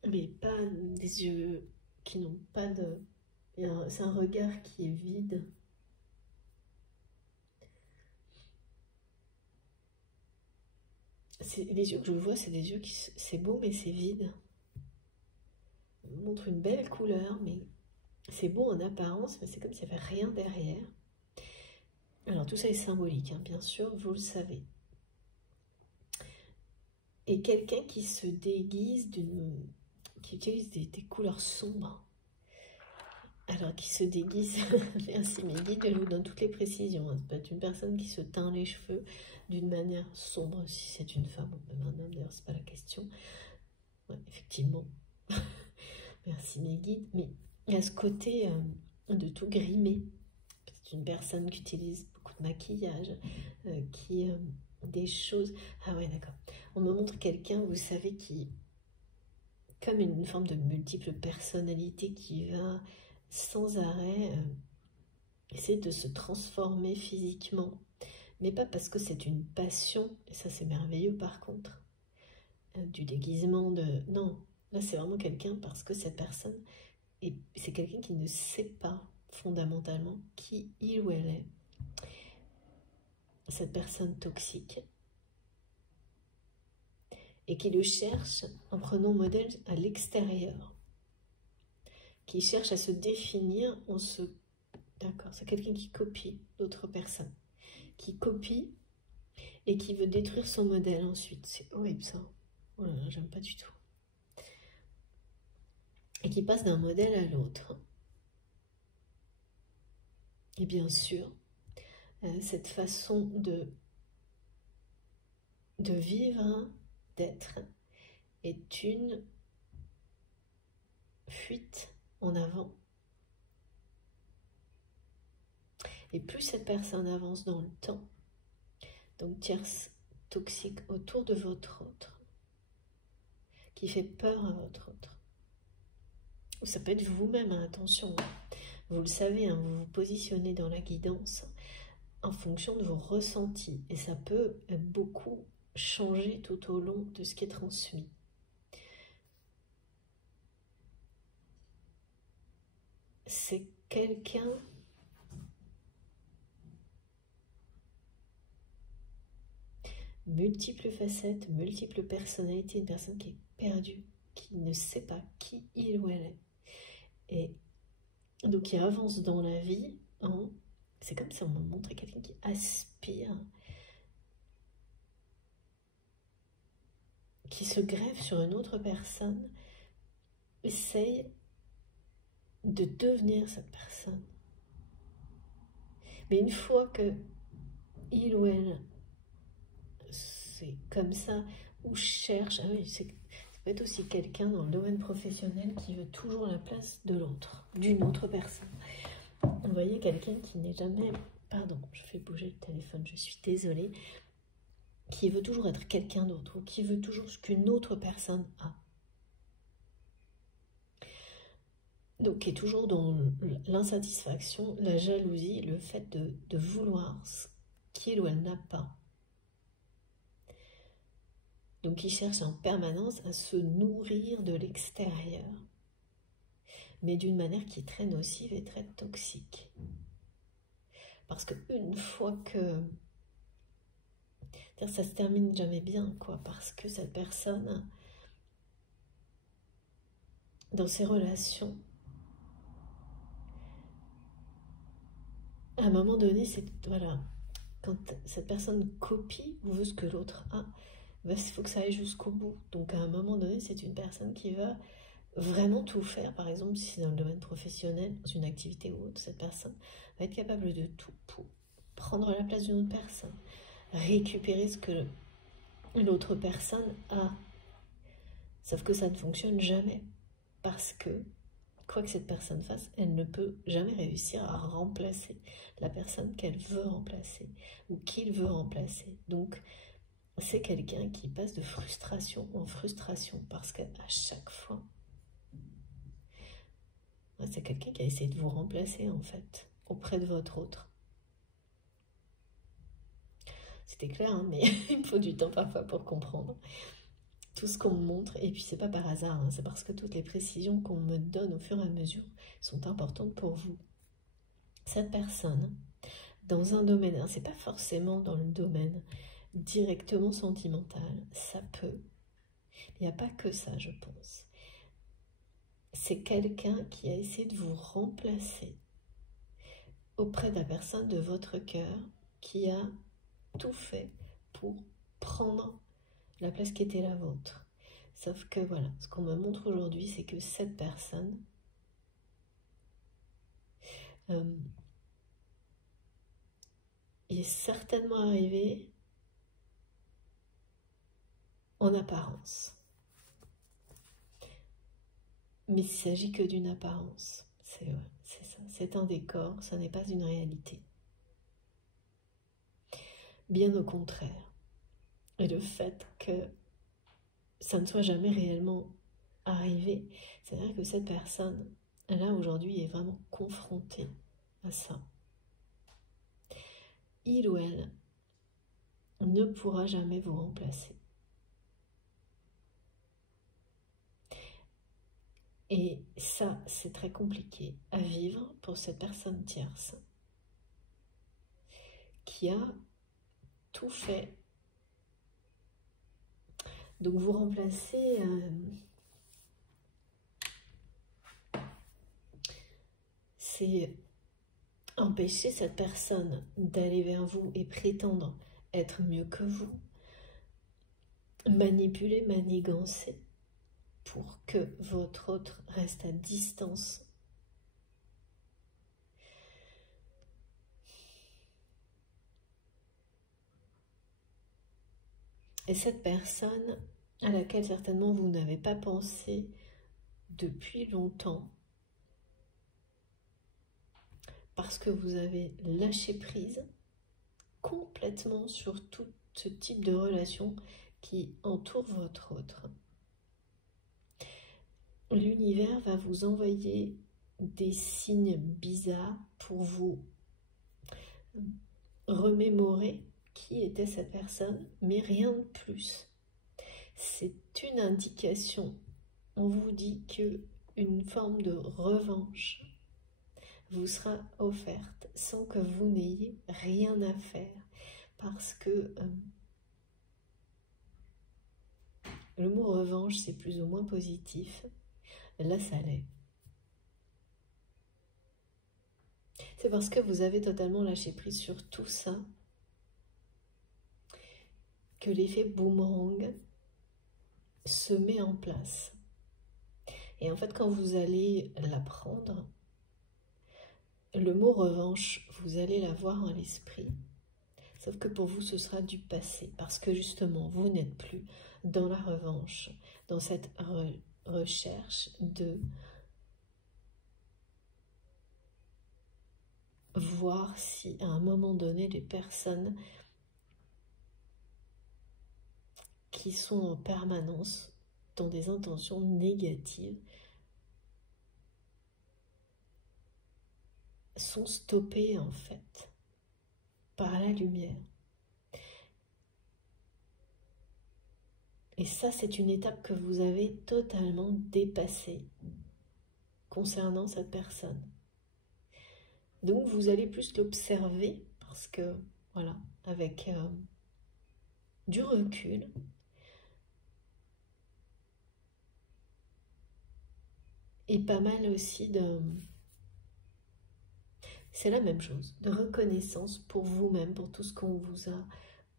Mais pas des yeux qui n'ont pas de... C'est un regard qui est vide. Les yeux que je vois, c'est des yeux qui... C'est beau, mais c'est vide. On montre une belle couleur, mais c'est beau en apparence, mais c'est comme s'il n'y avait rien derrière. Alors tout ça est symbolique, hein, bien sûr, vous le savez. Et quelqu'un qui se déguise qui utilise des couleurs sombres. Alors qui se déguise, merci mes guides, je vous donne toutes les précisions. Ça peut être une personne qui se teint les cheveux d'une manière sombre, si c'est une femme ou même un homme, d'ailleurs c'est pas la question. Ouais, effectivement, merci mes guides, mais il y a ce côté de tout grimer. C'est une personne qui utilise beaucoup de maquillage, qui des choses... Ah ouais, d'accord. On me montre quelqu'un, vous savez, qui... comme une forme de multiple personnalité qui va sans arrêt essayer de se transformer physiquement. Mais pas parce que c'est une passion, et ça c'est merveilleux par contre, du déguisement de... Non, là c'est vraiment quelqu'un parce que cette personne, c'est quelqu'un qui ne sait pas fondamentalement qui il ou elle est. Cette personne toxique. Et qui le cherche en prenant modèle à l'extérieur. Qui cherche à se définir en se... D'accord, c'est quelqu'un qui copie d'autres personnes. Qui copie et qui veut détruire son modèle ensuite. C'est horrible ça. Oh là là, j'aime pas du tout. Et qui passe d'un modèle à l'autre. Et bien sûr, cette façon de vivre, d'être, est une fuite en avant. Et plus cette personne avance dans le temps, donc tierce toxique autour de votre autre, qui fait peur à votre autre, ou ça peut être vous-même, hein, attention, vous le savez, hein, vous vous positionnez dans la guidance en fonction de vos ressentis, et ça peut beaucoup changer tout au long de ce qui est transmis. C'est quelqu'un multiples facettes, multiples personnalités, une personne qui est perdue, qui ne sait pas qui il ou elle est. Et donc qui avance dans la vie, hein, c'est comme si on me montrait quelqu'un qui aspire, qui se greffe sur une autre personne, essaye de devenir cette personne. Mais une fois que il ou elle, c'est comme ça, ou cherche, ah oui, ça peut être aussi quelqu'un dans le domaine professionnel qui veut toujours la place de l'autre, d'une autre personne. Vous voyez, quelqu'un qui n'est jamais... Pardon, je fais bouger le téléphone, je suis désolée. Qui veut toujours être quelqu'un d'autre, ou qui veut toujours ce qu'une autre personne a. Donc, qui est toujours dans l'insatisfaction, la jalousie, le fait de vouloir ce qu'il ou elle n'a pas. Donc, qui cherche en permanence à se nourrir de l'extérieur, mais d'une manière qui est très nocive et très toxique. Parce qu'une fois que... ça se termine jamais bien, quoi, parce que cette personne, dans ses relations, à un moment donné, c'est... Voilà, quand cette personne copie ou veut ce que l'autre a, il faut que ça aille jusqu'au bout. Donc à un moment donné, c'est une personne qui va vraiment tout faire. Par exemple, si c'est dans le domaine professionnel, dans une activité ou autre, cette personne va être capable de tout pour prendre la place d'une autre personne, récupérer ce que l'autre personne a. Sauf que ça ne fonctionne jamais, parce que, quoi que cette personne fasse, elle ne peut jamais réussir à remplacer la personne qu'elle veut remplacer, ou qu'il veut remplacer. Donc, c'est quelqu'un qui passe de frustration en frustration, parce qu'à chaque fois, c'est quelqu'un qui a essayé de vous remplacer, en fait, auprès de votre autre. C'était clair, hein, mais il me faut du temps parfois pour comprendre tout ce qu'on me montre. Et puis c'est pas par hasard, hein, c'est parce que toutes les précisions qu'on me donne au fur et à mesure sont importantes pour vous. Cette personne, dans un domaine, hein, c'est pas forcément dans le domaine directement sentimental, ça peut. Il n'y a pas que ça, je pense. C'est quelqu'un qui a essayé de vous remplacer auprès de la personne de votre cœur qui a tout fait pour prendre la place qui était la vôtre. Sauf que voilà, ce qu'on me montre aujourd'hui, c'est que cette personne est certainement arrivée en apparence. Mais il ne s'agit que d'une apparence. C'est ça. C'est un décor, ça n'est pas une réalité. Bien au contraire. Et le fait que ça ne soit jamais réellement arrivé, c'est-à-dire que cette personne, là aujourd'hui, est vraiment confrontée à ça. Il ou elle ne pourra jamais vous remplacer. Et ça, c'est très compliqué à vivre pour cette personne tierce qui a tout fait. Donc vous remplacez c'est empêcher cette personne d'aller vers vous et prétendre être mieux que vous, manipuler, manigancer pour que votre autre reste à distance. Et cette personne à laquelle certainement vous n'avez pas pensé depuis longtemps, parce que vous avez lâché prise complètement sur tout ce type de relation qui entoure votre autre. L'univers va vous envoyer des signes bizarres pour vous remémorer qui était cette personne, mais rien de plus. C'est une indication. On vous dit qu'une forme de revanche vous sera offerte sans que vous n'ayez rien à faire. Parce que le mot revanche, c'est plus ou moins positif. Là, ça l'est. C'est parce que vous avez totalement lâché prise sur tout ça que l'effet boomerang se met en place. Et en fait, quand vous allez l'apprendre, le mot revanche, vous allez l'avoir à l'esprit. Sauf que pour vous, ce sera du passé. Parce que justement, vous n'êtes plus dans la revanche, dans cette recherche de voir si à un moment donné, les personnes qui sont en permanence dans des intentions négatives sont stoppées en fait par la lumière. Et ça, c'est une étape que vous avez totalement dépassée concernant cette personne. Donc vous allez plus l'observer parce que, voilà, avec du recul, et pas mal aussi de... C'est la même chose, de reconnaissance pour vous-même, pour tout ce qu'on vous a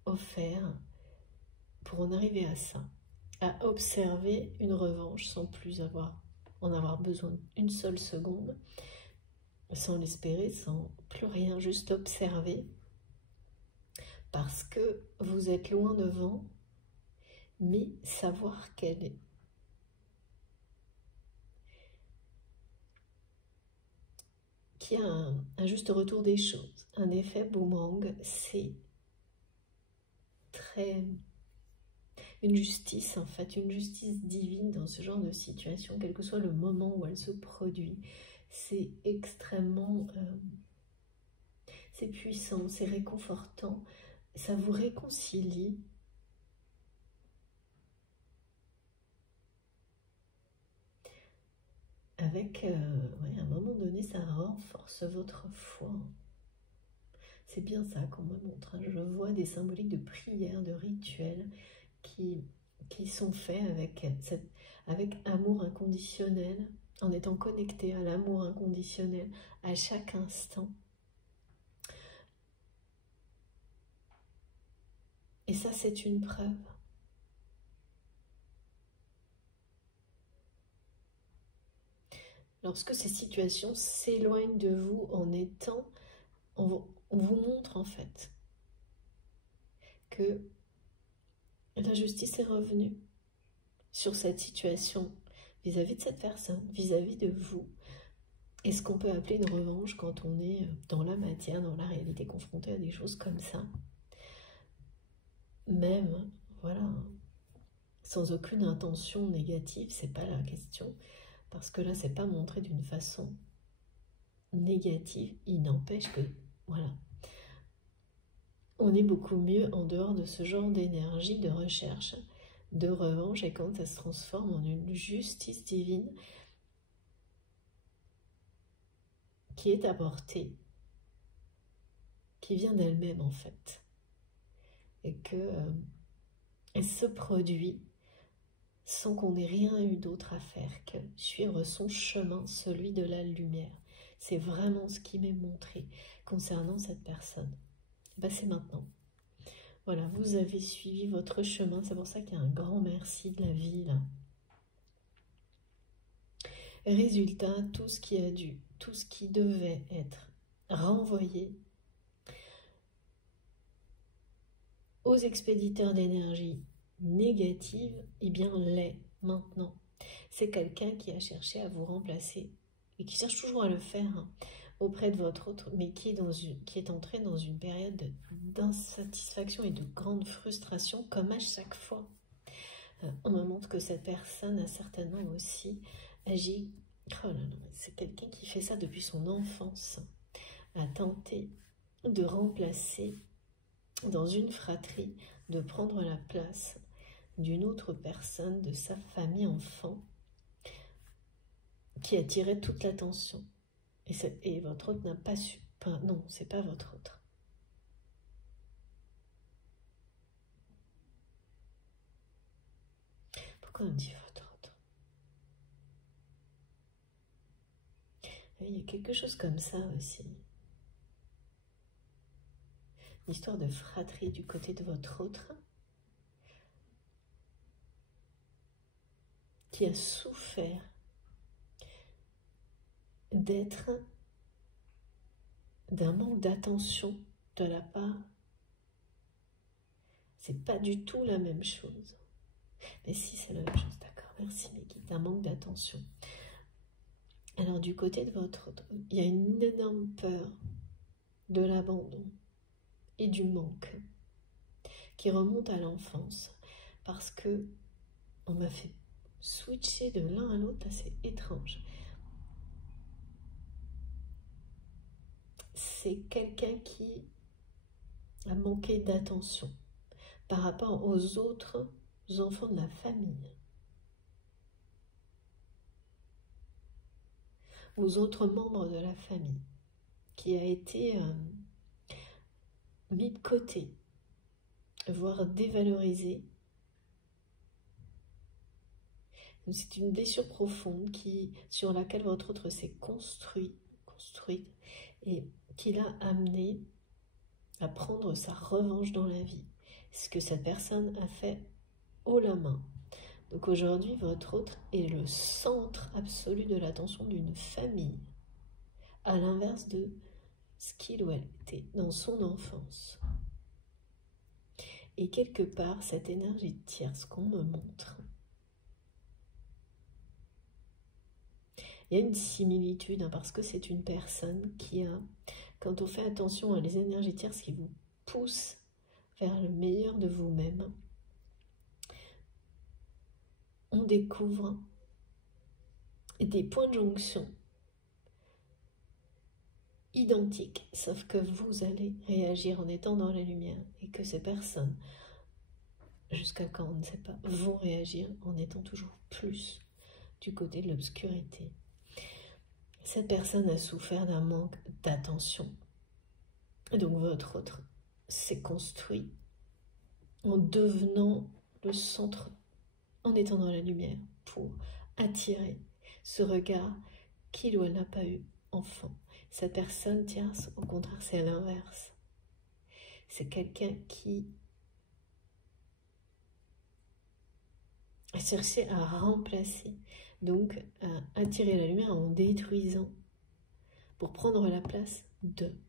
offert, pour en arriver à ça, à observer une revanche sans plus en avoir besoin une seule seconde, sans l'espérer, sans plus rien, juste observer parce que vous êtes loin devant, mais savoir qu'elle est. Qu'il y a un juste retour des choses, un effet boomerang, c'est très... une justice en fait, une justice divine dans ce genre de situation, quel que soit le moment où elle se produit. C'est extrêmement... c'est puissant, c'est réconfortant, ça vous réconcilie. Avec, ouais, à un moment donné, ça renforce votre foi. C'est bien ça qu'on me montre. Hein. Je vois des symboliques de prières, de rituels qui sont faits avec amour inconditionnel, en étant connecté à l'amour inconditionnel à chaque instant. Et ça, c'est une preuve. Lorsque ces situations s'éloignent de vous en étant, on vous montre en fait que la justice est revenue sur cette situation vis-à-vis de cette personne, vis-à-vis de vous. Et ce qu'on peut appeler une revanche quand on est dans la matière, dans la réalité, confronté à des choses comme ça. Même, voilà, sans aucune intention négative, c'est pas la question, parce que là, c'est pas montré d'une façon négative, il n'empêche que, voilà, on est beaucoup mieux en dehors de ce genre d'énergie, de recherche, de revanche, et quand ça se transforme en une justice divine qui est apportée, qui vient d'elle-même en fait, et que elle se produit sans qu'on ait rien eu d'autre à faire que suivre son chemin, celui de la lumière. C'est vraiment ce qui m'est montré concernant cette personne. Ben, c'est maintenant. Voilà, vous avez suivi votre chemin, c'est pour ça qu'il y a un grand merci de la vie là. Résultat, tout ce qui a dû, tout ce qui devait être renvoyé aux expéditeurs d'énergie négative, eh bien l'est maintenant. C'est quelqu'un qui a cherché à vous remplacer et qui cherche toujours à le faire hein, auprès de votre autre, mais qui est entré dans une période d'insatisfaction et de grande frustration, comme à chaque fois. On me montre que cette personne a certainement aussi agi. Oh là là, c'est quelqu'un qui fait ça depuis son enfance, a tenté de remplacer dans une fratrie, de prendre la place d'une autre personne, de sa famille enfant, qui attirait toute l'attention. Et votre autre n'a pas su. Enfin, non, c'est pas votre autre. Pourquoi on dit votre autre? Il y a quelque chose comme ça aussi. L'histoire de fratrie du côté de votre autre, qui a souffert d'être d'un manque d'attention de la part. C'est pas du tout la même chose. Mais si, c'est la même chose, d'accord. Merci, Miki. D'un manque d'attention. Alors, du côté de votre autre, il y a une énorme peur de l'abandon et du manque qui remonte à l'enfance parce que on m'a fait switcher de l'un à l'autre, c'est étrange. C'est quelqu'un qui a manqué d'attention par rapport aux autres enfants de la famille, aux autres membres de la famille, qui a été mis de côté, voire dévalorisé. C'est une blessure profonde sur laquelle votre autre s'est construite et qui l'a amené à prendre sa revanche dans la vie. Ce que cette personne a fait haut la main. Donc aujourd'hui, votre autre est le centre absolu de l'attention d'une famille, à l'inverse de ce qu'il ou elle était dans son enfance. Et quelque part, cette énergie tierce qu'on me montre, il y a une similitude, hein, parce que c'est une personne qui a, quand on fait attention à les énergies tierces qui vous poussent vers le meilleur de vous-même, on découvre des points de jonction identiques, sauf que vous allez réagir en étant dans la lumière et que ces personnes, jusqu'à quand on ne sait pas, vont réagir en étant toujours plus du côté de l'obscurité. Cette personne a souffert d'un manque d'attention. Donc votre autre s'est construit en devenant le centre, en étant dans la lumière, pour attirer ce regard qu'il ou elle n'a pas eu enfant. Cette personne tierce, au contraire, c'est l'inverse. C'est quelqu'un qui a cherché à remplacer, donc à attirer la lumière en détruisant, pour prendre la place d'eux.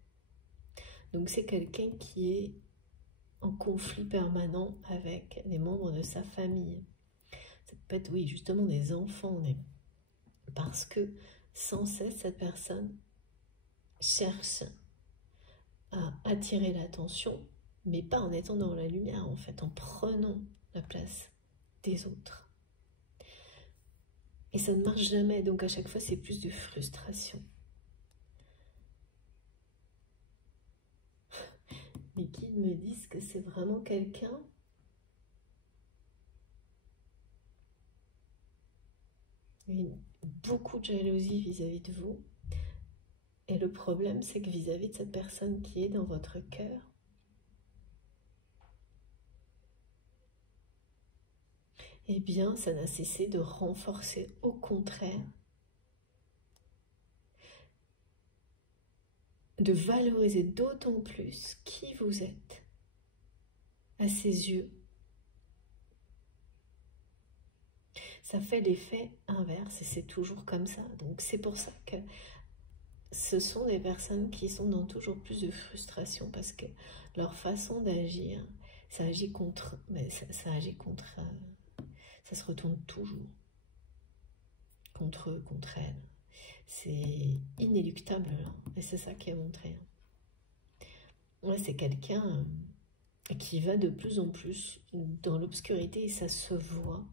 Donc c'est quelqu'un qui est en conflit permanent avec des membres de sa famille. Ça peut être, oui, justement des enfants, parce que sans cesse, cette personne cherche à attirer l'attention, mais pas en étant dans la lumière, en fait, en prenant la place des autres. Et ça ne marche jamais, donc à chaque fois, c'est plus de frustration. Les guides me disent que c'est vraiment quelqu'un beaucoup de jalousie vis-à-vis de vous. Et le problème, c'est que vis-à-vis de cette personne qui est dans votre cœur, eh bien, ça n'a cessé de renforcer, au contraire, de valoriser d'autant plus qui vous êtes à ses yeux. Ça fait l'effet inverse et c'est toujours comme ça. Donc c'est pour ça que ce sont des personnes qui sont dans toujours plus de frustration parce que leur façon d'agir, ça agit contre, mais ça agit contre, ça se retourne toujours contre eux, contre elles. C'est inéluctable là, et c'est ça qui est montré. Ouais, c'est quelqu'un qui va de plus en plus dans l'obscurité et ça se voit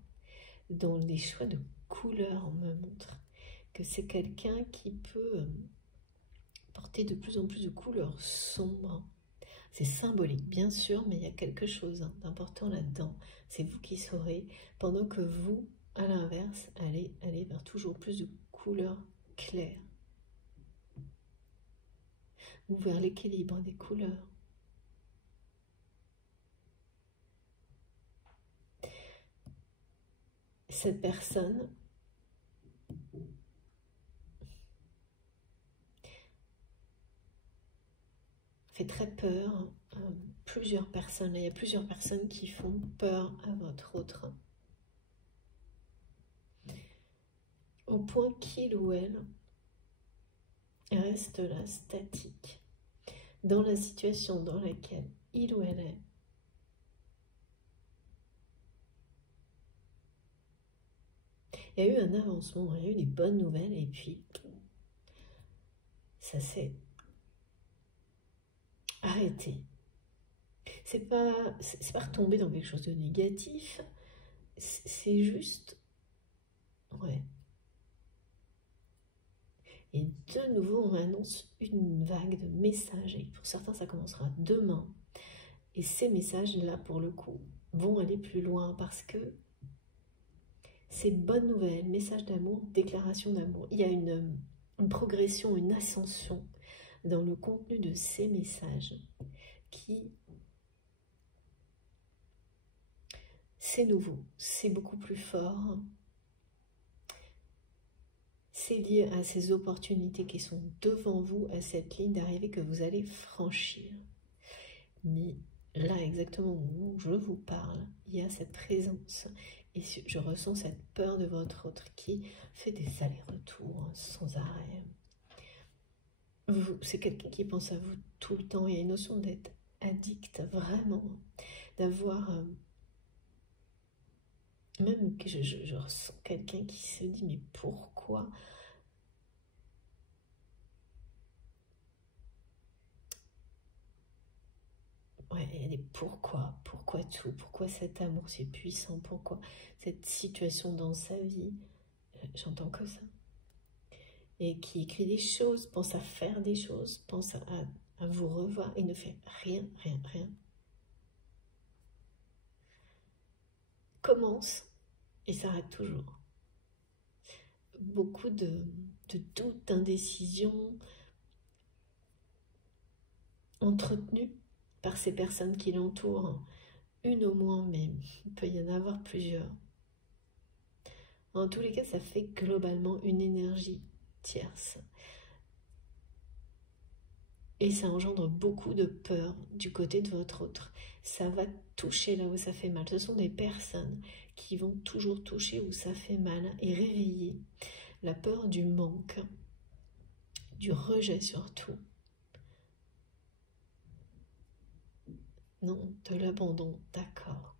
dans les choix de couleurs. On me montre que c'est quelqu'un qui peut porter de plus en plus de couleurs sombres. C'est symbolique, bien sûr, mais il y a quelque chose d'important là-dedans. C'est vous qui saurez, pendant que vous, à l'inverse, allez vers toujours plus de couleurs claires. Ou vers l'équilibre des couleurs. Cette personne fait très peur à plusieurs personnes. Il y a plusieurs personnes qui font peur à votre autre. Au point qu'il ou elle reste là, statique, dans la situation dans laquelle il ou elle est. Il y a eu un avancement, il y a eu des bonnes nouvelles et puis ça s'est arrêté. C'est pas retomber dans quelque chose de négatif, c'est juste, ouais. Et de nouveau, on m'annonce une vague de messages. Et pour certains, ça commencera demain. Et ces messages-là, pour le coup, vont aller plus loin parce que ces bonnes nouvelles, messages d'amour, déclaration d'amour, il y a une progression, une ascension dans le contenu de ces messages qui, c'est nouveau, c'est beaucoup plus fort. C'est lié à ces opportunités qui sont devant vous, à cette ligne d'arrivée que vous allez franchir. Mais là, exactement où je vous parle, il y a cette présence. Et je ressens cette peur de votre autre qui fait des allers-retours sans arrêt. C'est quelqu'un qui pense à vous tout le temps. Il y a une notion d'être addict, vraiment. d'avoir... même que je ressens quelqu'un qui se dit, mais pourquoi? Ouais, elle est pourquoi tout? Pourquoi cet amour si puissant? Pourquoi cette situation dans sa vie? J'entends que ça. Et qui écrit des choses, pense à faire des choses, pense à vous revoir et ne fait rien, rien, rien. Commence et s'arrête toujours. Beaucoup de doutes, d'indécision entretenues par ces personnes qui l'entourent. Une au moins, mais il peut y en avoir plusieurs. En tous les cas, ça fait globalement une énergie tierce. Et ça engendre beaucoup de peur du côté de votre autre. Ça va toucher là où ça fait mal. Ce sont des personnes qui vont toujours toucher où ça fait mal et réveiller la peur du manque, du rejet surtout. Non, de l'abandon, d'accord.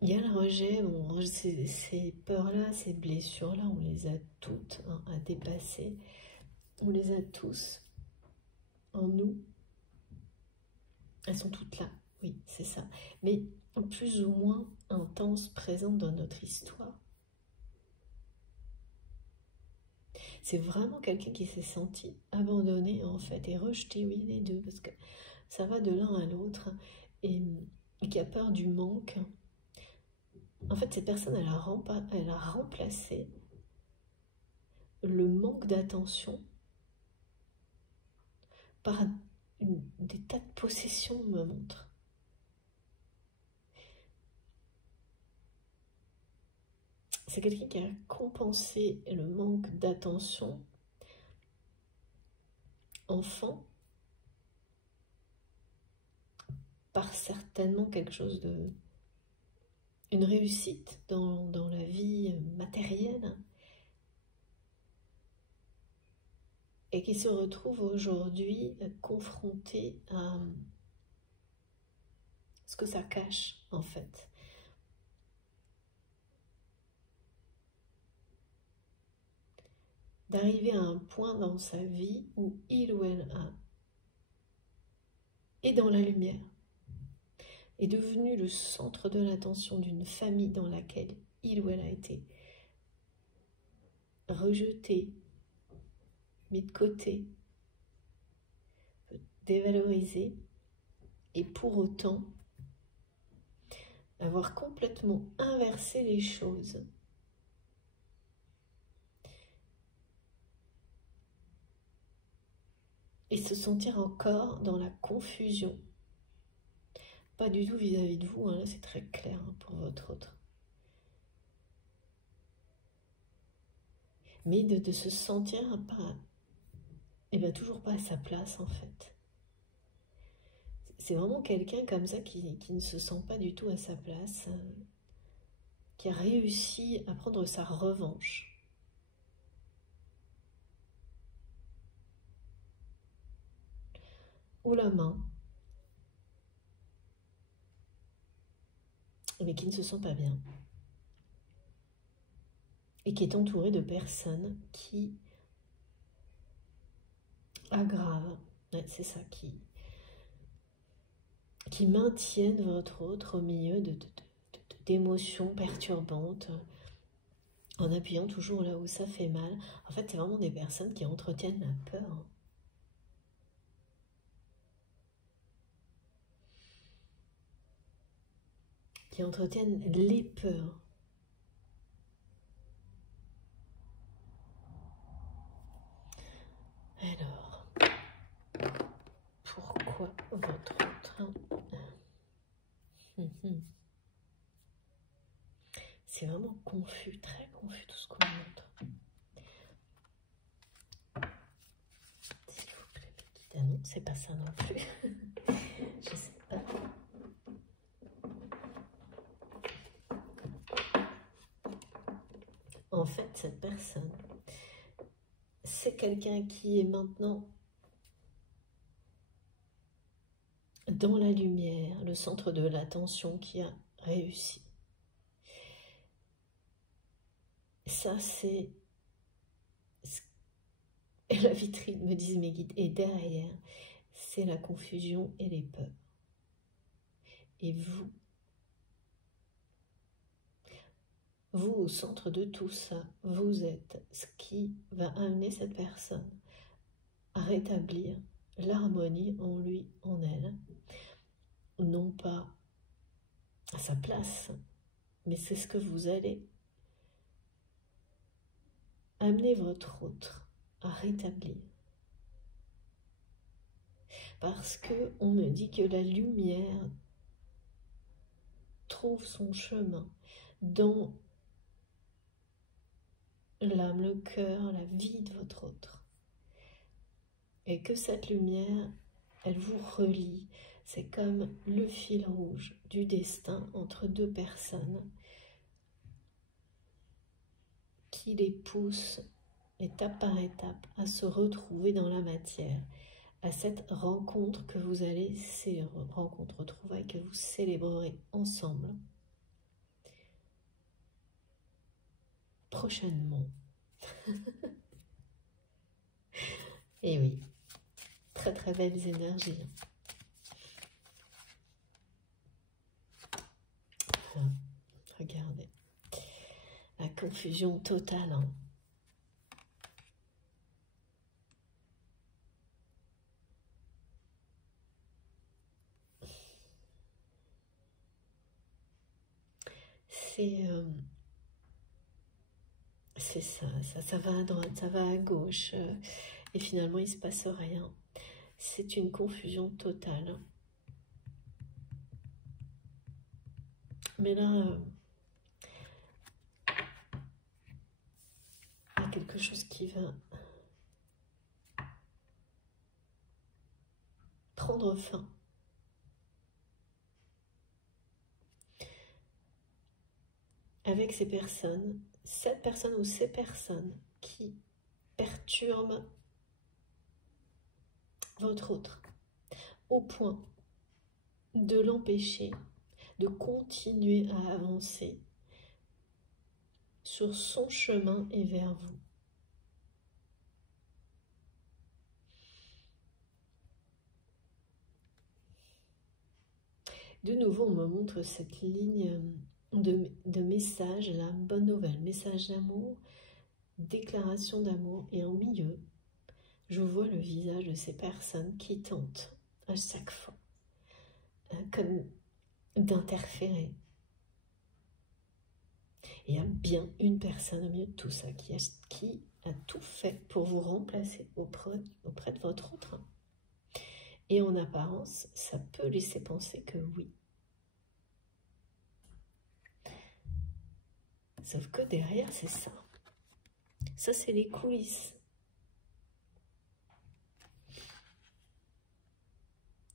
Il y a le rejet, bon, ces peurs-là, ces blessures-là, on les a toutes à dépasser. On les a tous en nous. Elles sont toutes là, oui, c'est ça. Mais plus ou moins intenses, présentes dans notre histoire. C'est vraiment quelqu'un qui s'est senti abandonné, en fait, et rejeté, oui, les deux, parce que ça va de l'un à l'autre, et qui a peur du manque. En fait, cette personne, elle a remplacé le manque d'attention par des tas de possessions, me montre. C'est quelqu'un qui a compensé le manque d'attention enfant par certainement quelque chose de... une réussite dans la vie matérielle, et qui se retrouve aujourd'hui confronté à ce que ça cache, en fait. D'arriver à un point dans sa vie où il ou elle est dans la lumière, est devenu le centre de l'attention d'une famille dans laquelle il ou elle a été rejeté, mis de côté, dévalorisé, et pour autant avoir complètement inversé les choses et se sentir encore dans la confusion. Pas du tout vis-à-vis de vous, là c'est très clair pour votre autre. Mais de se sentir pas, toujours pas à sa place en fait. C'est vraiment quelqu'un comme ça qui ne se sent pas du tout à sa place, qui a réussi à prendre sa revanche. Ou la main, mais qui ne se sent pas bien. Et qui est entouré de personnes qui aggravent, c'est ça, qui maintiennent votre autre au milieu d'émotions perturbantes, en appuyant toujours là où ça fait mal. En fait, c'est vraiment des personnes qui entretiennent la peur. Qui entretiennent les peurs. Alors, pourquoi votre autre? C'est vraiment confus, très confus tout ce qu'on montre. S'il vous plaît, petite annonce, c'est pas ça non plus. Je sais pas. En fait, cette personne c'est quelqu'un qui est maintenant dans la lumière, le centre de l'attention, qui a réussi. Ça, c'est la vitrine, me disent mes guides. Et derrière, c'est la confusion et les peurs. Et vous au centre de tout ça, vous êtes ce qui va amener cette personne à rétablir l'harmonie en lui, en elle. Non pas à sa place, mais c'est ce que vous allez amener votre autre à rétablir. Parce que on me dit que la lumière trouve son chemin dans l'âme, le cœur, la vie de votre autre. Et que cette lumière, elle vous relie. C'est comme le fil rouge du destin entre deux personnes qui les pousse étape par étape à se retrouver dans la matière, à cette rencontre que vous allez, ces rencontres, retrouvailles que vous célébrerez ensemble prochainement. Et oui, très très belles énergies. Voilà, regardez, la confusion totale. Hein. C'est ça va à droite, ça va à gauche, et finalement il ne se passe rien. C'est une confusion totale. Mais là, il y a quelque chose qui va prendre fin. Avec ces personnes, cette personne ou ces personnes qui perturbent votre autre, au point de l'empêcher de continuer à avancer sur son chemin et vers vous. De nouveau, on me montre cette ligne de message, la bonne nouvelle, message d'amour, déclaration d'amour, et en milieu, je vois le visage de ces personnes qui tentent à chaque fois, comme d'interférer. Il y a bien une personne au milieu de tout ça qui a tout fait pour vous remplacer auprès de votre autre. Et en apparence, ça peut laisser penser que oui. Sauf que derrière, c'est ça. Ça, c'est les coulisses.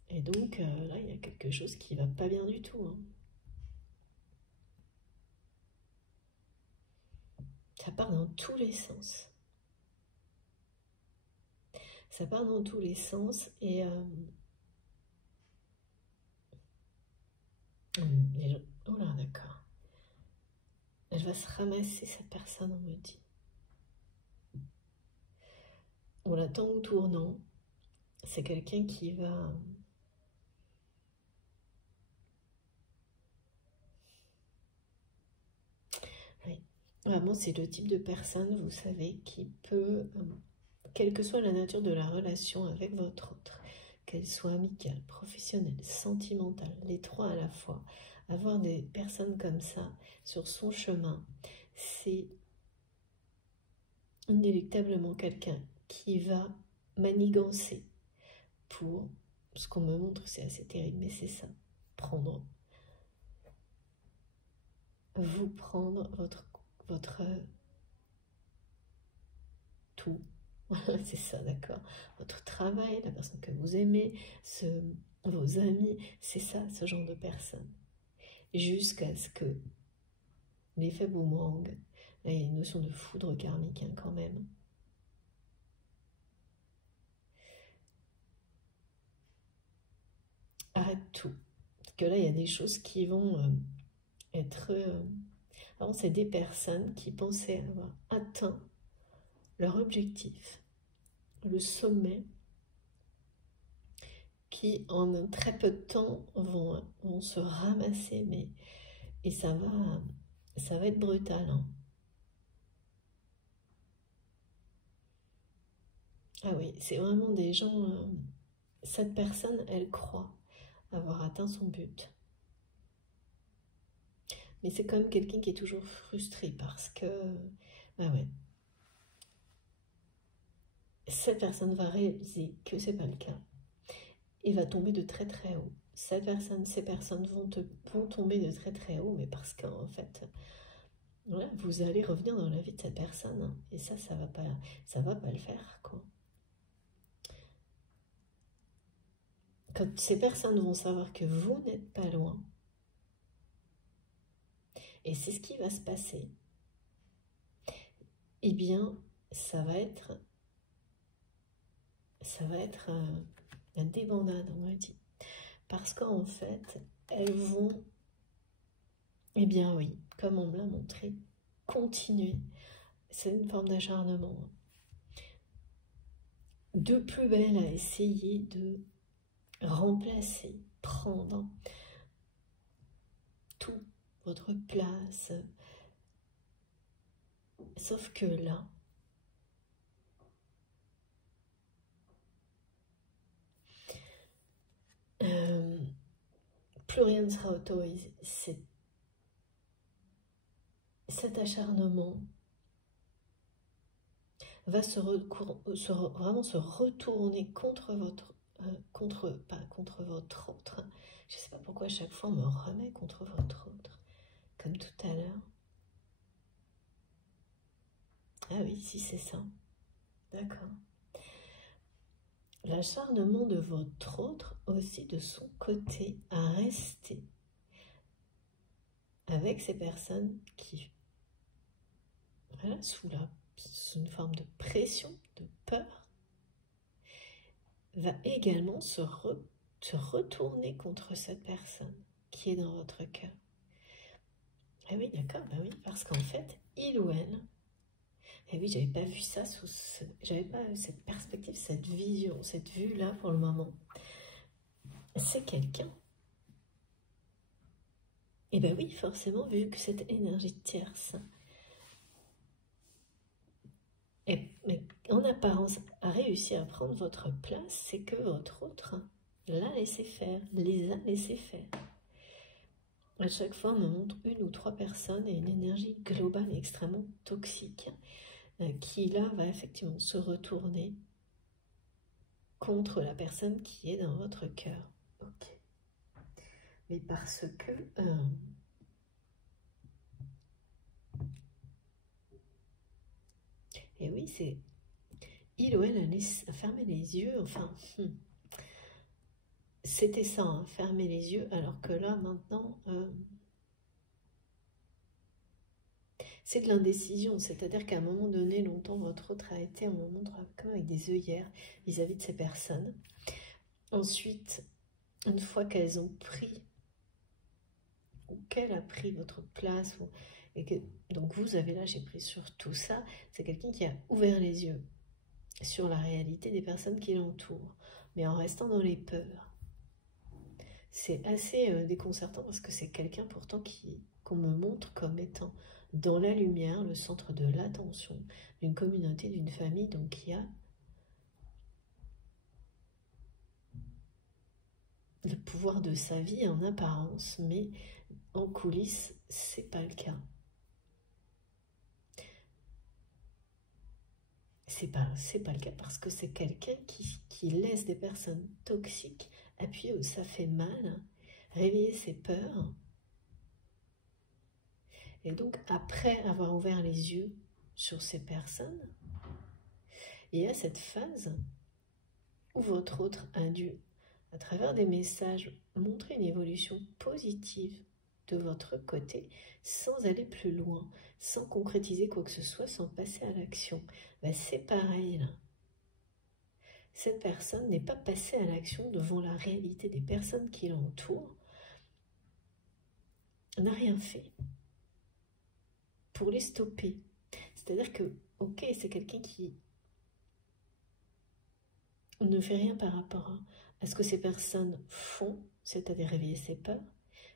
Et donc, là, il y a quelque chose qui va pas bien du tout. Hein. Ça part dans tous les sens. Ça part dans tous les sens et oh là, d'accord. Elle va se ramasser, cette personne, on me dit. On l'attend au tournant. C'est quelqu'un qui va... Oui. Vraiment, c'est le type de personne, vous savez, qui peut... quelle que soit la nature de la relation avec votre autre, qu'elle soit amicale, professionnelle, sentimentale, les trois à la fois, avoir des personnes comme ça sur son chemin, c'est inéluctablement quelqu'un qui va manigancer pour, ce qu'on me montre, c'est assez terrible, mais c'est ça, vous prendre votre tout. Voilà, c'est ça, d'accord. Votre travail, la personne que vous aimez, vos amis, c'est ça, ce genre de personne. Jusqu'à ce que l'effet boomerang, il y a une notion de foudre karmique hein, quand même, arrête tout. Parce que là, il y a des choses qui vont être... Alors, c'est des personnes qui pensaient avoir atteint leur objectif, le sommet, qui en un très peu de temps vont se ramasser, mais et ça va être brutal, hein. Ah oui, c'est vraiment des gens... cette personne, elle croit avoir atteint son but. Mais c'est quand même quelqu'un qui est toujours frustré parce que... bah ouais. Cette personne va réaliser que c'est pas le cas et va tomber de très très haut. Ces personnes vont tomber de très très haut, mais parce qu'en fait, voilà, vous allez revenir dans la vie de cette personne, hein, et ça va pas le faire, quoi. Quand ces personnes vont savoir que vous n'êtes pas loin, et c'est ce qui va se passer, eh bien, ça va être la débandade, on va dire. Parce qu'en fait, elles vont, eh bien oui, comme on me l'a montré, continuer. C'est une forme d'acharnement. De plus belle à essayer de remplacer, prendre tout votre place. Sauf que là, plus rien ne sera autorisé. Cet acharnement va vraiment se retourner contre votre, pas contre votre autre. Je ne sais pas pourquoi à chaque fois on me remet contre votre autre, comme tout à l'heure. Ah oui, si c'est ça, d'accord. L'acharnement de votre autre aussi de son côté à rester avec ces personnes qui, voilà, sous une forme de pression, de peur, va également se retourner contre cette personne qui est dans votre cœur. Ah oui, d'accord, bah oui, parce qu'en fait, il ou elle, et oui, j'avais pas vu ça j'avais pas cette perspective, cette vision, cette vue-là pour le moment. C'est quelqu'un. Et ben oui, forcément, vu que cette énergie tierce mais en apparence a réussi à prendre votre place, c'est que votre autre l'a laissé faire, les a laissés faire. À chaque fois, on me montre une ou trois personnes et une énergie globale extrêmement toxique qui, là, va effectivement se retourner contre la personne qui est dans votre cœur. Ok. Mais parce que... et oui, c'est... Il ou elle a fermé les yeux, enfin... C'était ça, hein, fermer les yeux, alors que là, maintenant... c'est de l'indécision, c'est-à-dire qu'à un moment donné, longtemps, votre autre a été, on me montre comme avec des œillères vis-à-vis de ces personnes. Ensuite, une fois qu'elles ont pris, ou qu'elle a pris votre place, et que, donc vous avez lâché prise sur tout ça, c'est quelqu'un qui a ouvert les yeux sur la réalité des personnes qui l'entourent, mais en restant dans les peurs. C'est assez déconcertant parce que c'est quelqu'un pourtant qu'on me montre comme étant dans la lumière, le centre de l'attention d'une communauté, d'une famille, donc qui a le pouvoir de sa vie en apparence, mais en coulisses, c'est pas le cas. C'est pas le cas parce que c'est quelqu'un qui laisse des personnes toxiques appuyer où ça fait mal, réveiller ses peurs. Et donc, après avoir ouvert les yeux sur ces personnes, il y a cette phase où votre autre a dû, à travers des messages, montrer une évolution positive de votre côté, sans aller plus loin, sans concrétiser quoi que ce soit, sans passer à l'action. Ben, c'est pareil là. cette personne n'est pas passée à l'action devant la réalité des personnes qui l'entourent, n'a rien fait pour les stopper. C'est-à-dire que, ok, c'est quelqu'un qui ne fait rien par rapport à ce que ces personnes font, c'est-à-dire réveiller ses peurs,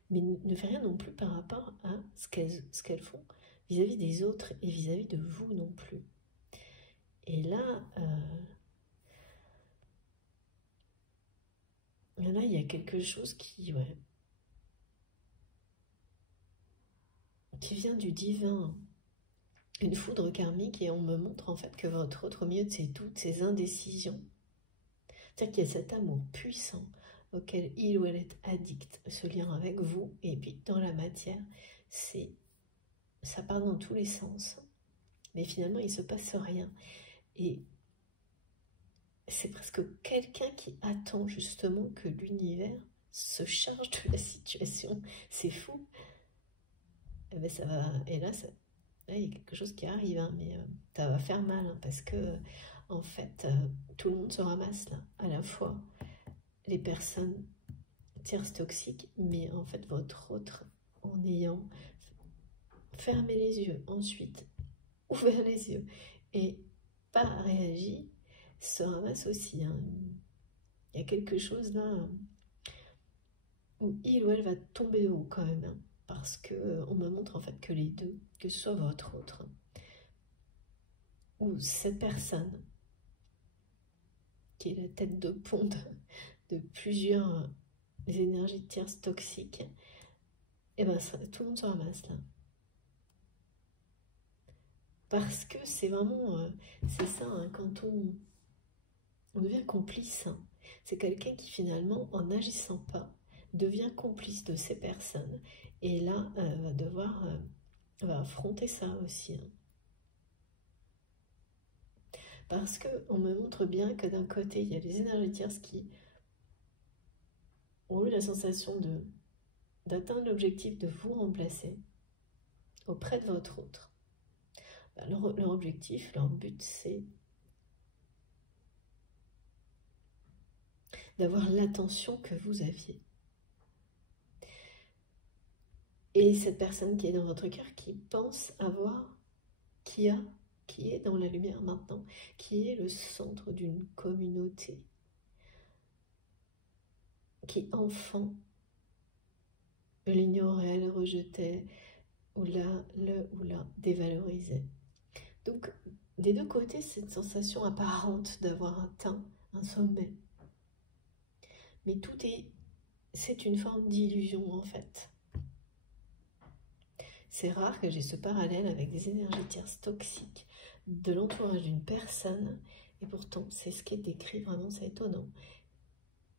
mais ne fait rien non plus par rapport à ce qu'elles font vis-à-vis des autres et vis-à-vis de vous non plus. Et là, il y a quelque chose qui vient du divin, une foudre karmique, et on me montre en fait que votre autre, au milieu de ses doutes, ses indécisions, c'est-à-dire qu'il y a cet amour puissant auquel il ou elle est addict, ce lien avec vous, et puis dans la matière, ça part dans tous les sens, mais finalement il ne se passe rien, et c'est presque quelqu'un qui attend justement que l'univers se charge de la situation. C'est fou. Et, ben ça va, et là, il y a quelque chose qui arrive, hein, mais ça va faire mal, hein, parce que en fait, tout le monde se ramasse là, à la fois les personnes tierces toxiques, mais en fait votre autre, en ayant fermé les yeux, ensuite ouvert les yeux et pas réagi, se ramasse aussi, hein. Il y a quelque chose là où il ou elle va tomber de haut quand même, hein, parce que on me montre en fait que les deux, que ce soit votre autre ou cette personne qui est la tête de pont de plusieurs énergies tierces toxiques, et ben tout le monde se ramasse là. Parce que c'est vraiment, c'est ça, hein, quand on devient complice, hein. C'est quelqu'un qui finalement, en n'agissant pas, devient complice de ces personnes. Et là, va devoir va affronter ça aussi, hein. Parce qu'on me montre bien que d'un côté, il y a les énergies tierces qui ont eu la sensation d'atteindre l'objectif de vous remplacer auprès de votre autre. Ben, leur objectif, leur but, c'est d'avoir l'attention que vous aviez. Et cette personne qui est dans votre cœur, qui pense avoir, qui est dans la lumière maintenant, qui est le centre d'une communauté, qui enfant l'ignorait, le rejetait, ou la dévalorisait. Donc, des deux côtés, c'est une sensation apparente d'avoir atteint un sommet. Mais c'est une forme d'illusion en fait. C'est rare que j'ai ce parallèle avec des énergies tierces toxiques de l'entourage d'une personne, et pourtant c'est ce qui est décrit, vraiment c'est étonnant.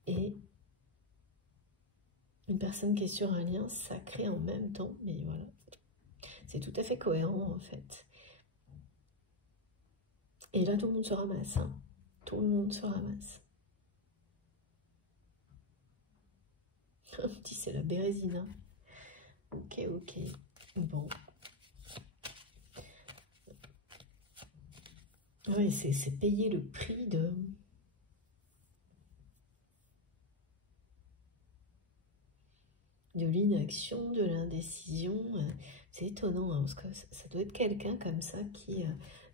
Et une personne qui est sur un lien sacré en même temps, mais voilà, c'est tout à fait cohérent en fait. Et là tout le monde se ramasse, hein. Tout le monde se ramasse. Un petit, c'est la Bérésina. Ok, bon. Oui, c'est payer le prix de l'inaction, de l'indécision. C'est étonnant, hein, parce que ça doit être quelqu'un comme ça qui,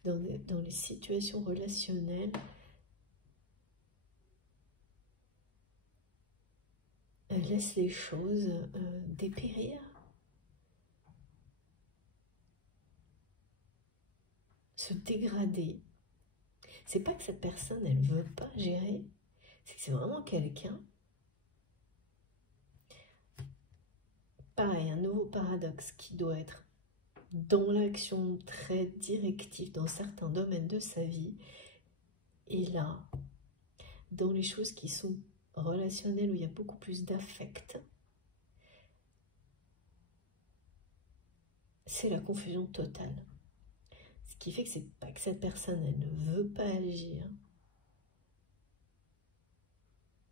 dans les situations relationnelles, laisse les choses dépérir, se dégrader. C'est pas que cette personne, elle veut pas gérer, c'est que c'est vraiment quelqu'un. Pareil, un nouveau paradoxe qui doit être dans l'action très directive dans certains domaines de sa vie, et là, dans les choses qui sont relationnelles, où il y a beaucoup plus d'affect, c'est la confusion totale. Ce qui fait que c'est pas que cette personne, elle ne veut pas agir,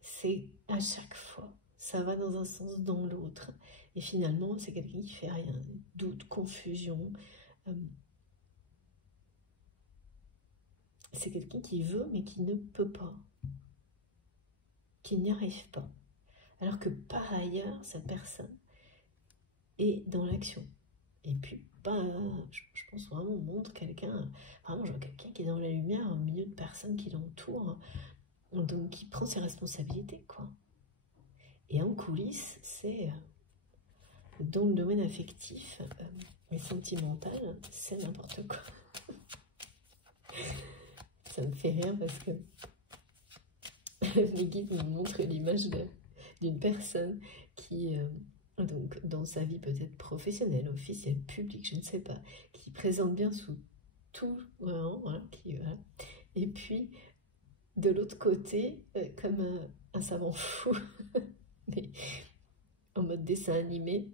c'est à chaque fois, ça va dans un sens, dans l'autre, et finalement, c'est quelqu'un qui fait rien, doute, confusion. C'est quelqu'un qui veut, mais qui ne peut pas. qu'il n'y arrive pas. Alors que par ailleurs, cette personne est dans l'action. Et puis, je pense vraiment, on montre quelqu'un, vraiment, je vois quelqu'un qui est dans la lumière au milieu de personnes qui l'entourent, donc qui prend ses responsabilités, quoi. Et en coulisses, c'est dans le domaine affectif et sentimental, c'est n'importe quoi. Ça me fait rire parce que mes guides me montrent l'image d'une personne qui, donc dans sa vie peut-être professionnelle, officielle, publique, je ne sais pas, qui présente bien sous tout, vraiment, voilà, voilà. Et puis, de l'autre côté, comme un savant fou, mais en mode dessin animé.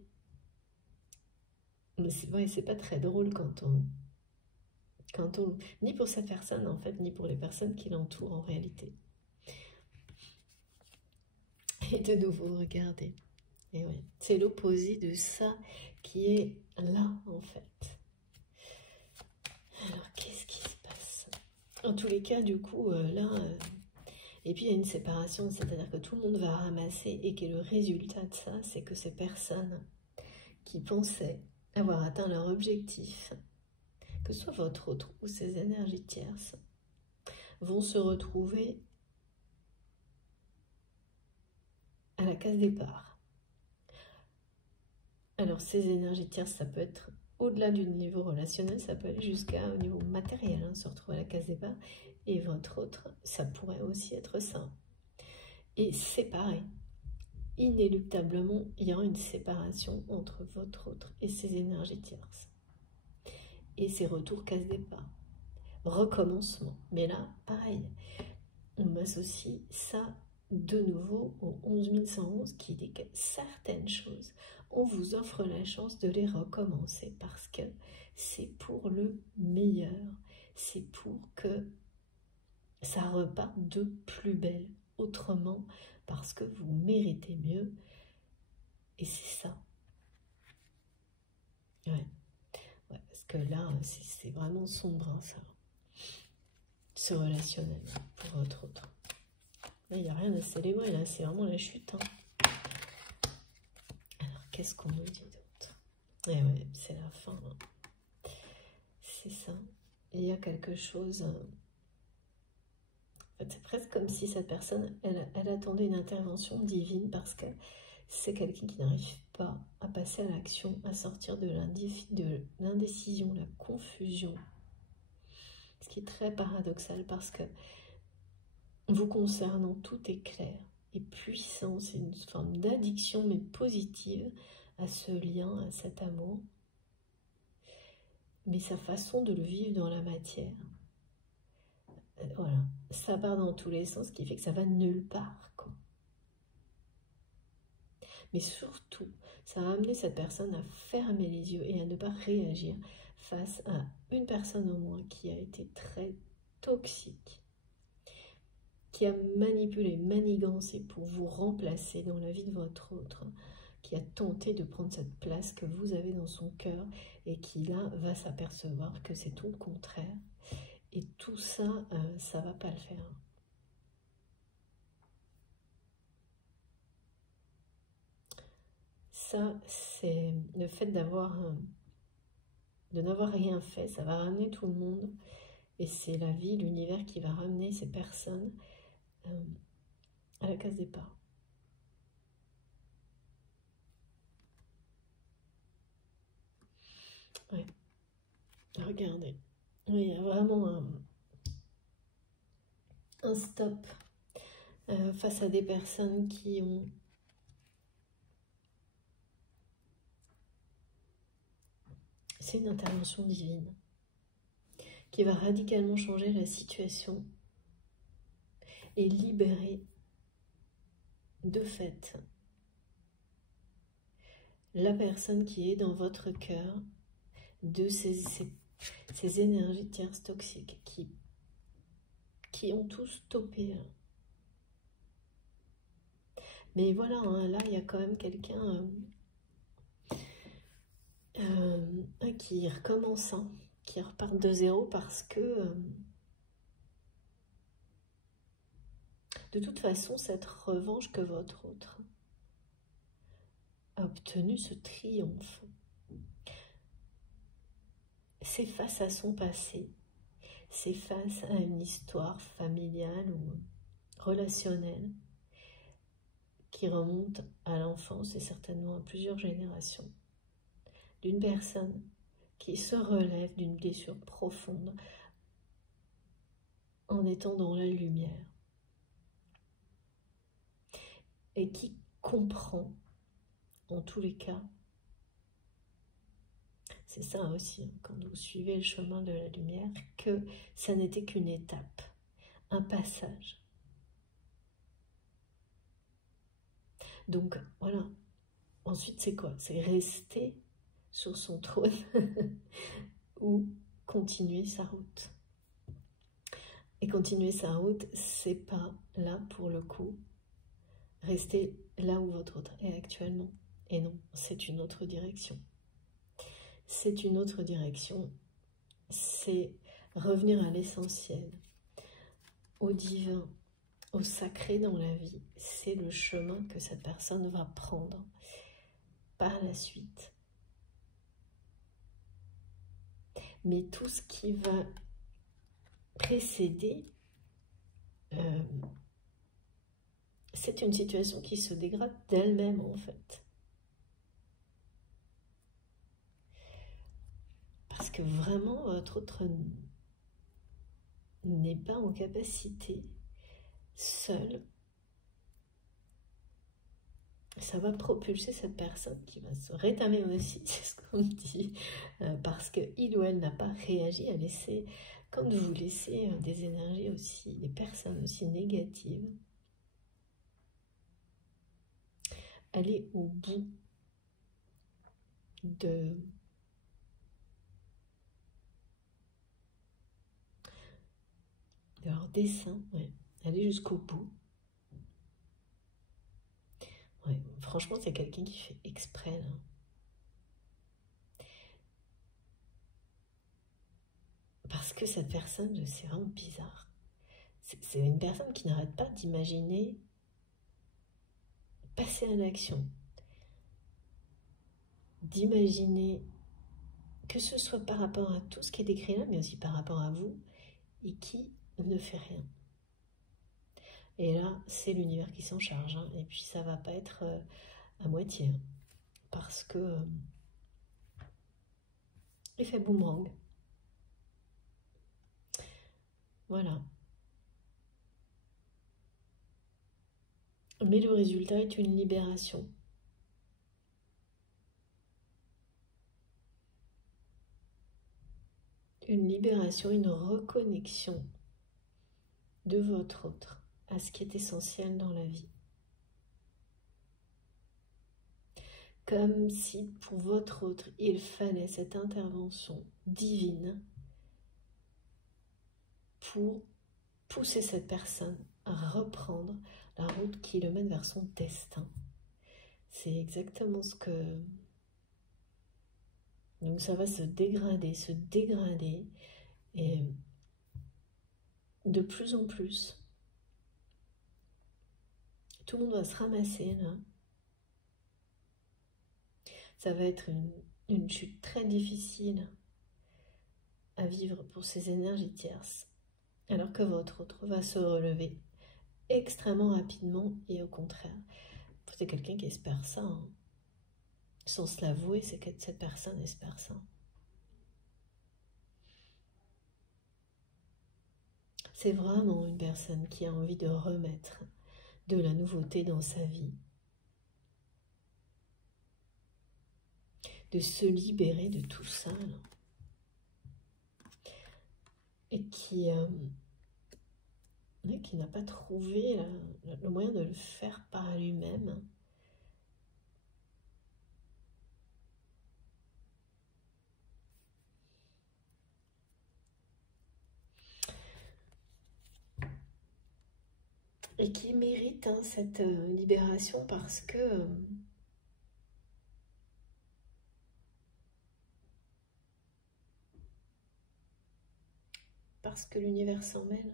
Mais c'est pas très drôle quand on... Ni pour cette personne, en fait, ni pour les personnes qui l'entourent, en réalité. Et de nouveau, regardez. Et oui, c'est l'opposé de ça qui est là, en fait. Alors, qu'est-ce qui se passe? En tous les cas, du coup, là... Et puis, il y a une séparation, c'est-à-dire que tout le monde va ramasser et que le résultat de ça, c'est que ces personnes qui pensaient avoir atteint leur objectif, que ce soit votre autre ou ces énergies tierces, vont se retrouver à la case départ. Alors, ces énergies tierces, ça peut être au-delà du niveau relationnel, ça peut aller jusqu'à au niveau matériel, hein, se retrouver à la case départ. Et votre autre, ça pourrait aussi être ça. Et séparé. Inéluctablement, il y aura une séparation entre votre autre et ces énergies tierces. Et ces retours case départ. Recommencement. Mais là, pareil, on associe ça de nouveau au 11111 qui dit que certaines choses, on vous offre la chance de les recommencer parce que c'est pour le meilleur. C'est pour que ça reparte de plus belle, autrement, parce que vous méritez mieux. Et c'est ça. Ouais, parce que là, c'est vraiment sombre, hein, ça. Ce relationnel pour votre autre. Là, il n'y a rien à célébrer, là, c'est vraiment la chute. Hein. Alors, qu'est-ce qu'on nous dit d'autre? Eh ouais, c'est la fin. Hein. C'est ça. Il y a quelque chose... En fait, c'est presque comme si cette personne, elle attendait une intervention divine parce que c'est quelqu'un qui n'arrive pas à passer à l'action, à sortir de l'indécision, la confusion. Ce qui est très paradoxal parce que vous concernant, tout est clair et puissant. C'est une forme d'addiction, mais positive, à ce lien, à cet amour. Mais sa façon de le vivre dans la matière, voilà, ça part dans tous les sens, ce qui fait que ça va nulle part, quoi. Mais surtout, ça a amené cette personne à fermer les yeux et à ne pas réagir face à une personne au moins qui a été très toxique, qui a manipulé, manigancé pour vous remplacer dans la vie de votre autre, qui a tenté de prendre cette place que vous avez dans son cœur et qui là va s'apercevoir que c'est tout le contraire. Et tout ça, ça va pas le faire. Ça, c'est le fait de n'avoir rien fait, ça va ramener tout le monde. Et c'est la vie, l'univers qui va ramener ces personnes à la case départ. Ouais. Regardez. Oui, il y a vraiment un stop face à des personnes qui ont... C'est une intervention divine qui va radicalement changer la situation et libérer de fait la personne qui est dans votre cœur de ces énergies tierces toxiques qui ont tout stoppé. Mais voilà, hein, là, il y a quand même quelqu'un qui recommence, hein, qui repart de zéro parce que De toute façon, cette revanche que votre autre a obtenue, ce triomphe, c'est face à son passé, c'est face à une histoire familiale ou relationnelle qui remonte à l'enfance et certainement à plusieurs générations, d'une personne qui se relève d'une blessure profonde en étant dans la lumière et qui comprend, en tous les cas, c'est ça aussi, quand vous suivez le chemin de la lumière, que ça n'était qu'une étape, un passage. Donc voilà, ensuite c'est quoi? C'est rester sur son trône ou continuer sa route. Et continuer sa route, c'est pas là pour le coup rester là où votre autre est actuellement. Et non, c'est une autre direction. C'est une autre direction. C'est revenir à l'essentiel, au divin, au sacré dans la vie. C'est le chemin que cette personne va prendre par la suite. Mais tout ce qui va précéder, c'est une situation qui se dégrade d'elle-même en fait. Parce que vraiment, votre autre n'est pas en capacité, seul, ça va propulser cette personne qui va se rétamer aussi, c'est ce qu'on dit, parce qu'il ou elle n'a pas réagi à laisser, quand vous laissez des énergies aussi, des personnes aussi négatives, aller au bout de leur dessein, ouais, aller jusqu'au bout. Ouais, franchement, c'est quelqu'un qui fait exprès, là. Parce que cette personne, c'est vraiment bizarre. C'est une personne qui n'arrête pas d'imaginer passer à l'action. D'imaginer que ce soit par rapport à tout ce qui est décrit là, mais aussi par rapport à vous, et qui ne fait rien. Et là, c'est l'univers qui s'en charge, hein. Et puis ça va pas être à moitié, hein, parce que l'effet boomerang. Voilà. Mais le résultat est une libération. Une libération, une reconnexion de votre autre à ce qui est essentiel dans la vie. Comme si pour votre autre, il fallait cette intervention divine pour pousser cette personne à reprendre la route qui le mène vers son destin. C'est exactement ce que... Donc ça va se dégrader, et de plus en plus, tout le monde va se ramasser là. Ça va être une chute très difficile à vivre pour ces énergies tierces, alors que votre autre va se relever extrêmement rapidement et au contraire. C'est quelqu'un qui espère ça, hein. Sans se l'avouer, c'est que cette personne espère ça. C'est vraiment une personne qui a envie de remettre de la nouveauté dans sa vie, de se libérer de tout ça, là. Et qui n'a pas trouvé le moyen de le faire par lui-même. Et qui mérite, hein, cette libération parce que l'univers s'en mêle.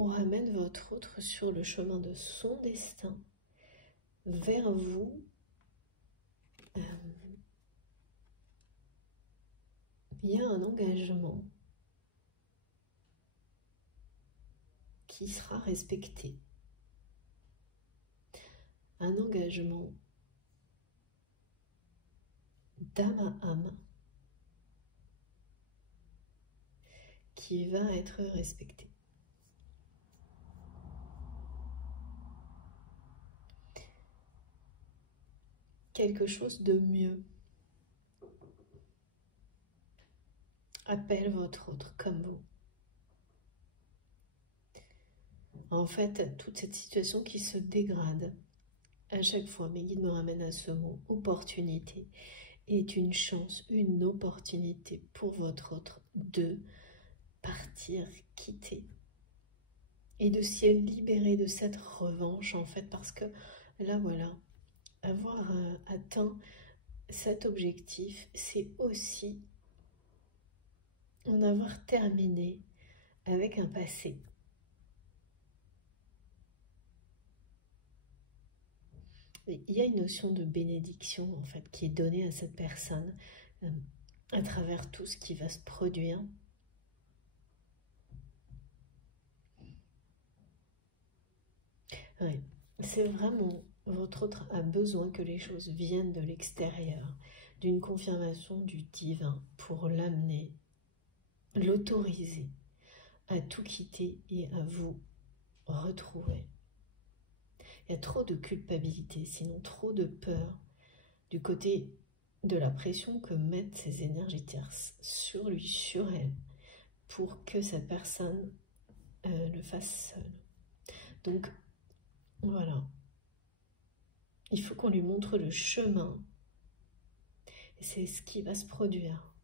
on ramène votre autre sur le chemin de son destin, vers vous. Il y a un engagement qui sera respecté. Un engagement d'âme à âme qui va être respecté. Quelque chose de mieux appelle votre autre comme vous. En fait, toute cette situation qui se dégrade, à chaque fois, mes guides me ramènent à ce mot, opportunité, est une chance, une opportunité pour votre autre de partir, quitter et de s'y libérer de cette revanche, en fait, parce que là, voilà, avoir atteint cet objectif, c'est aussi en avoir terminé avec un passé. Il y a une notion de bénédiction, en fait, qui est donnée à cette personne à travers tout ce qui va se produire. Ouais, c'est vraiment, votre autre a besoin que les choses viennent de l'extérieur, d'une confirmation du divin pour l'amener, l'autoriser à tout quitter et à vous retrouver. Il y a trop de culpabilité, sinon trop de peur du côté de la pression que mettent ces énergies tierces sur lui, sur elle, pour que cette personne le fasse seule. Donc, voilà. Il faut qu'on lui montre le chemin. Et c'est ce qui va se produire.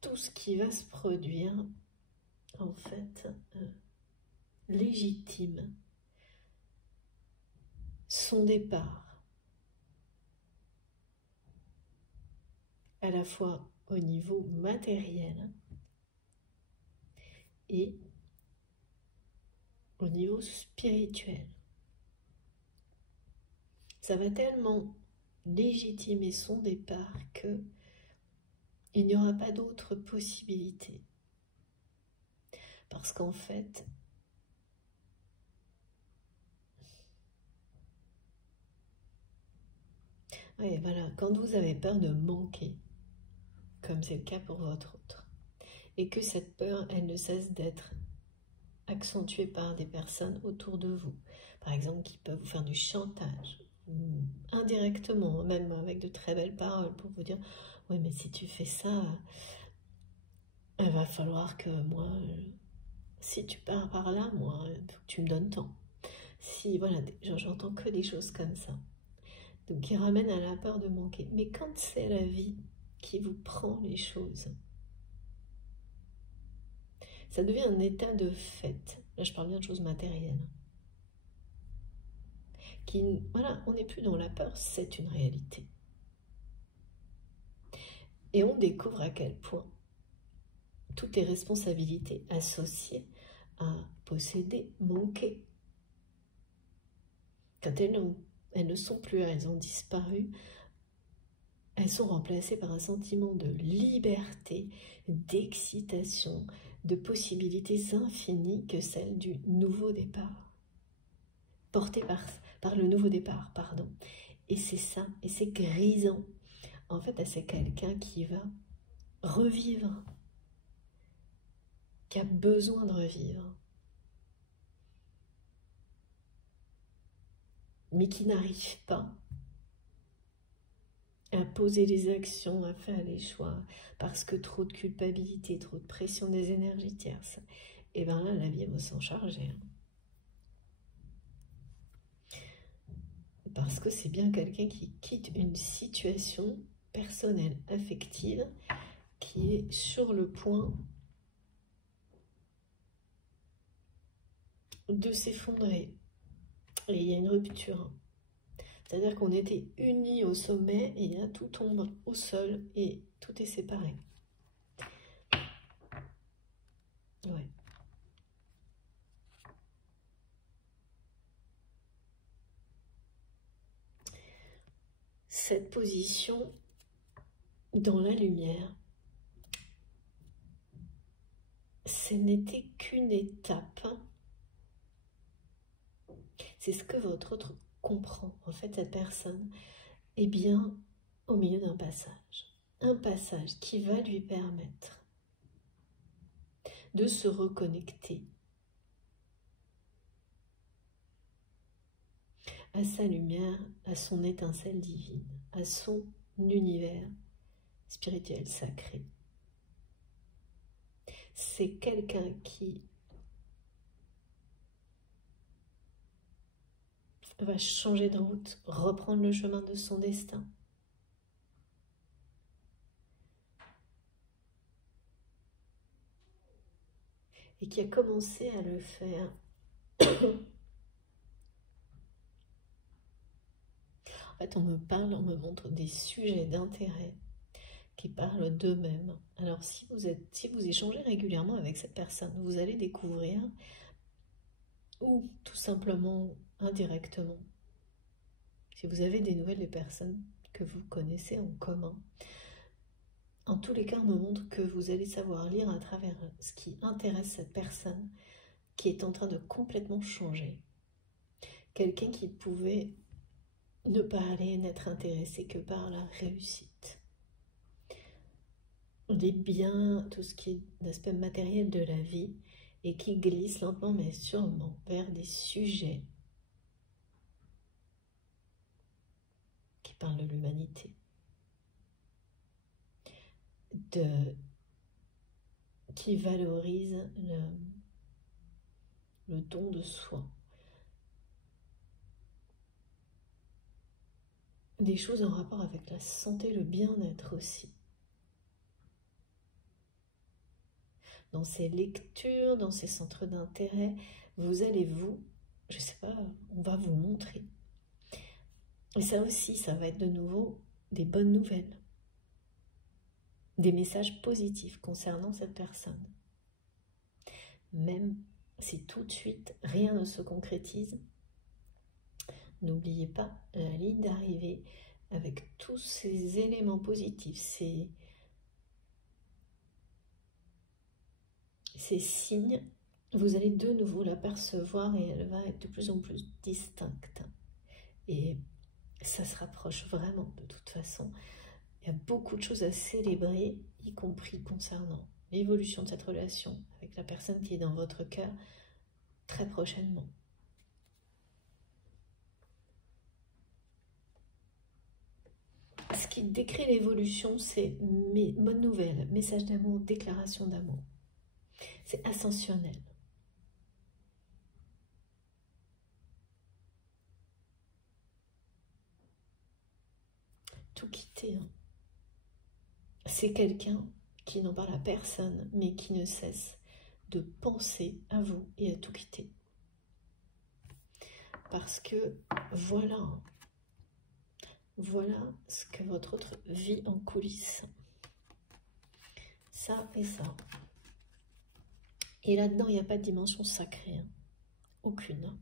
Tout ce qui va se produire, en fait, légitime son départ, à la fois au niveau matériel et au niveau spirituel. Ça va tellement légitimer son départ que il n'y aura pas d'autre possibilité. Parce qu'en fait, ouais, voilà, quand vous avez peur de manquer, comme c'est le cas pour votre autre, et que cette peur, elle ne cesse d'être accentuée par des personnes autour de vous, par exemple, qui peuvent vous faire du chantage, indirectement, même avec de très belles paroles, pour vous dire « Oui, mais si tu fais ça, il va falloir que moi, si tu pars par là, moi, tu me donnes tant. » Si, voilà, j'entends que des choses comme ça. Donc, qui ramènent à la peur de manquer. Mais quand c'est la vie qui vous prend les choses, ça devient un état de fait. Là, je parle bien de choses matérielles. Voilà, on n'est plus dans la peur, c'est une réalité. Et on découvre à quel point toutes les responsabilités associées à posséder, manquer, quand elles ne sont plus, elles ont disparu, elles sont remplacées par un sentiment de liberté, d'excitation, de possibilités infinies que celle du nouveau départ. Portée par le nouveau départ, pardon. Et c'est ça, et c'est grisant. En fait, c'est quelqu'un qui va revivre, qui a besoin de revivre, mais qui n'arrive pas à poser les actions, à faire les choix, parce que trop de culpabilité, trop de pression des énergies tierces. Et bien là, la vie va s'en charger. Parce que c'est bien quelqu'un qui quitte une situation personnelle, affective, qui est sur le point de s'effondrer. Et il y a une rupture. C'est-à-dire qu'on était unis au sommet et là tout tombe au sol et tout est séparé. Ouais. Cette position dans la lumière, ce n'était qu'une étape. C'est ce que votre autre comprend. En fait, cette personne est bien au milieu d'un passage. Un passage qui va lui permettre de se reconnecter à sa lumière, à son étincelle divine, à son univers spirituel sacré. C'est quelqu'un qui va changer de route, reprendre le chemin de son destin. Et qui a commencé à le faire en fait, on me parle, on me montre des sujets d'intérêt qui parlent d'eux-mêmes. Alors, si vous échangez régulièrement avec cette personne, vous allez découvrir, ou tout simplement indirectement, si vous avez des nouvelles des personnes que vous connaissez en commun, en tous les cas, on me montre que vous allez savoir lire à travers ce qui intéresse cette personne qui est en train de complètement changer. Quelqu'un qui pouvait ne pas aller n'être intéressé que par la réussite. Les biens, tout ce qui est l'aspect matériel de la vie, et qui glisse lentement mais sûrement vers des sujets qui parlent de l'humanité, qui valorisent le don de soi. Des choses en rapport avec la santé, le bien-être aussi. Dans ces lectures, dans ces centres d'intérêt, vous allez je sais pas, on va vous montrer. Et ça aussi, ça va être de nouveau des bonnes nouvelles. Des messages positifs concernant cette personne. Même si tout de suite, rien ne se concrétise, n'oubliez pas la ligne d'arrivée avec tous ces éléments positifs, ces signes, vous allez de nouveau l'apercevoir et elle va être de plus en plus distincte. Et ça se rapproche vraiment de toute façon. Il y a beaucoup de choses à célébrer, y compris concernant l'évolution de cette relation avec la personne qui est dans votre cœur très prochainement. Ce qui décrit l'évolution, c'est bonnes nouvelles, message d'amour, déclaration d'amour. C'est ascensionnel. Tout quitter. C'est quelqu'un qui n'en parle à personne, mais qui ne cesse de penser à vous et à tout quitter. Parce que voilà ce que votre autre vit en coulisses. Ça et ça. Et là-dedans, il n'y a pas de dimension sacrée. Hein. Aucune.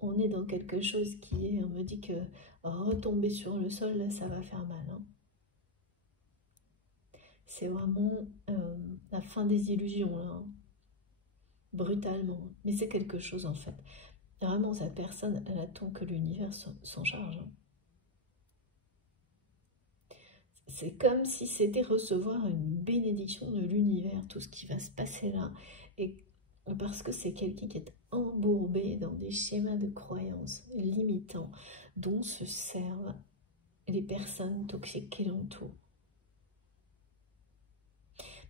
On est dans quelque chose qui est, on me dit que retomber sur le sol, là, ça va faire mal. Hein. C'est vraiment la fin des illusions, là. Hein. Brutalement. Mais c'est quelque chose, en fait. Vraiment, cette personne, elle attend que l'univers s'en charge. Hein. C'est comme si c'était recevoir une bénédiction de l'univers, tout ce qui va se passer là. Et parce que c'est quelqu'un qui est embourbé dans des schémas de croyances limitants dont se servent les personnes toxiques qui l'entourent.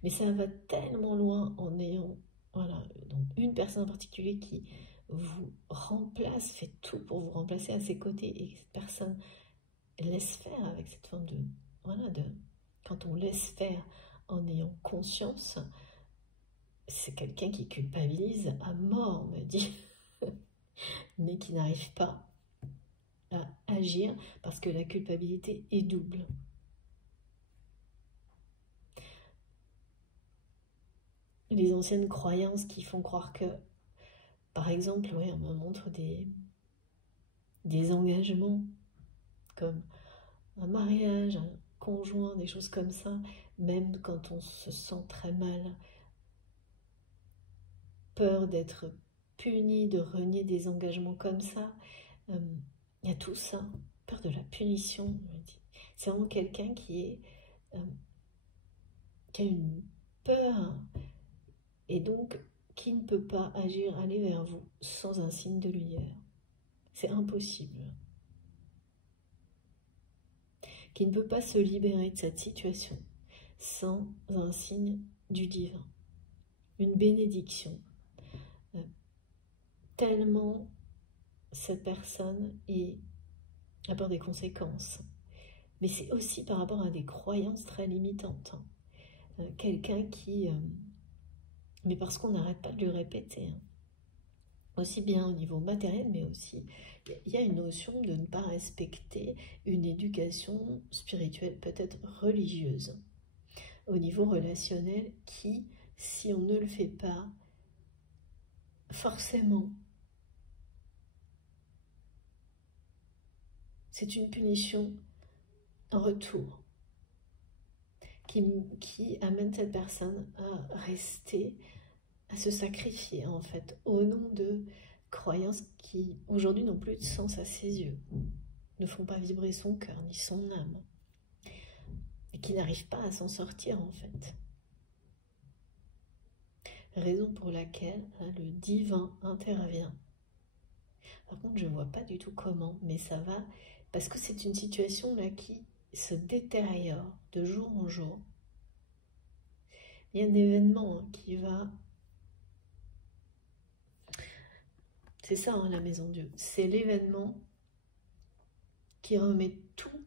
Mais ça va tellement loin en ayant donc une personne en particulier qui vous remplace, fait tout pour vous remplacer à ses côtés et cette personne laisse faire avec cette forme de... quand on laisse faire en ayant conscience, c'est quelqu'un qui culpabilise à mort, me dit, mais qui n'arrive pas à agir parce que la culpabilité est double. les anciennes croyances qui font croire que, par exemple, ouais, on me montre des engagements comme un mariage, un conjoint, des choses comme ça, même quand on se sent très mal, peur d'être puni, de renier des engagements comme ça, il y a tout ça, peur de la punition. C'est vraiment quelqu'un qui a une peur et donc qui ne peut pas agir, aller vers vous sans un signe de lumière. C'est impossible. Qui ne peut pas se libérer de cette situation sans un signe du divin, une bénédiction. Tellement cette personne a peur des conséquences. Mais c'est aussi par rapport à des croyances très limitantes. Quelqu'un qui... mais parce qu'on n'arrête pas de lui répéter. Aussi bien au niveau matériel, mais aussi, il y a une notion de ne pas respecter une éducation spirituelle, peut-être religieuse, au niveau relationnel, qui, si on ne le fait pas, forcément, c'est une punition en retour qui amène cette personne à rester, à se sacrifier en fait, au nom de croyances qui aujourd'hui n'ont plus de sens à ses yeux, ne font pas vibrer son cœur ni son âme, et qui n'arrivent pas à s'en sortir en fait. Raison pour laquelle le divin intervient. Par contre, je ne vois pas du tout comment, mais ça va, parce que c'est une situation là qui se détériore de jour en jour. Il y a un événement qui va... C'est ça, la maison Dieu. C'est l'événement qui remet tout.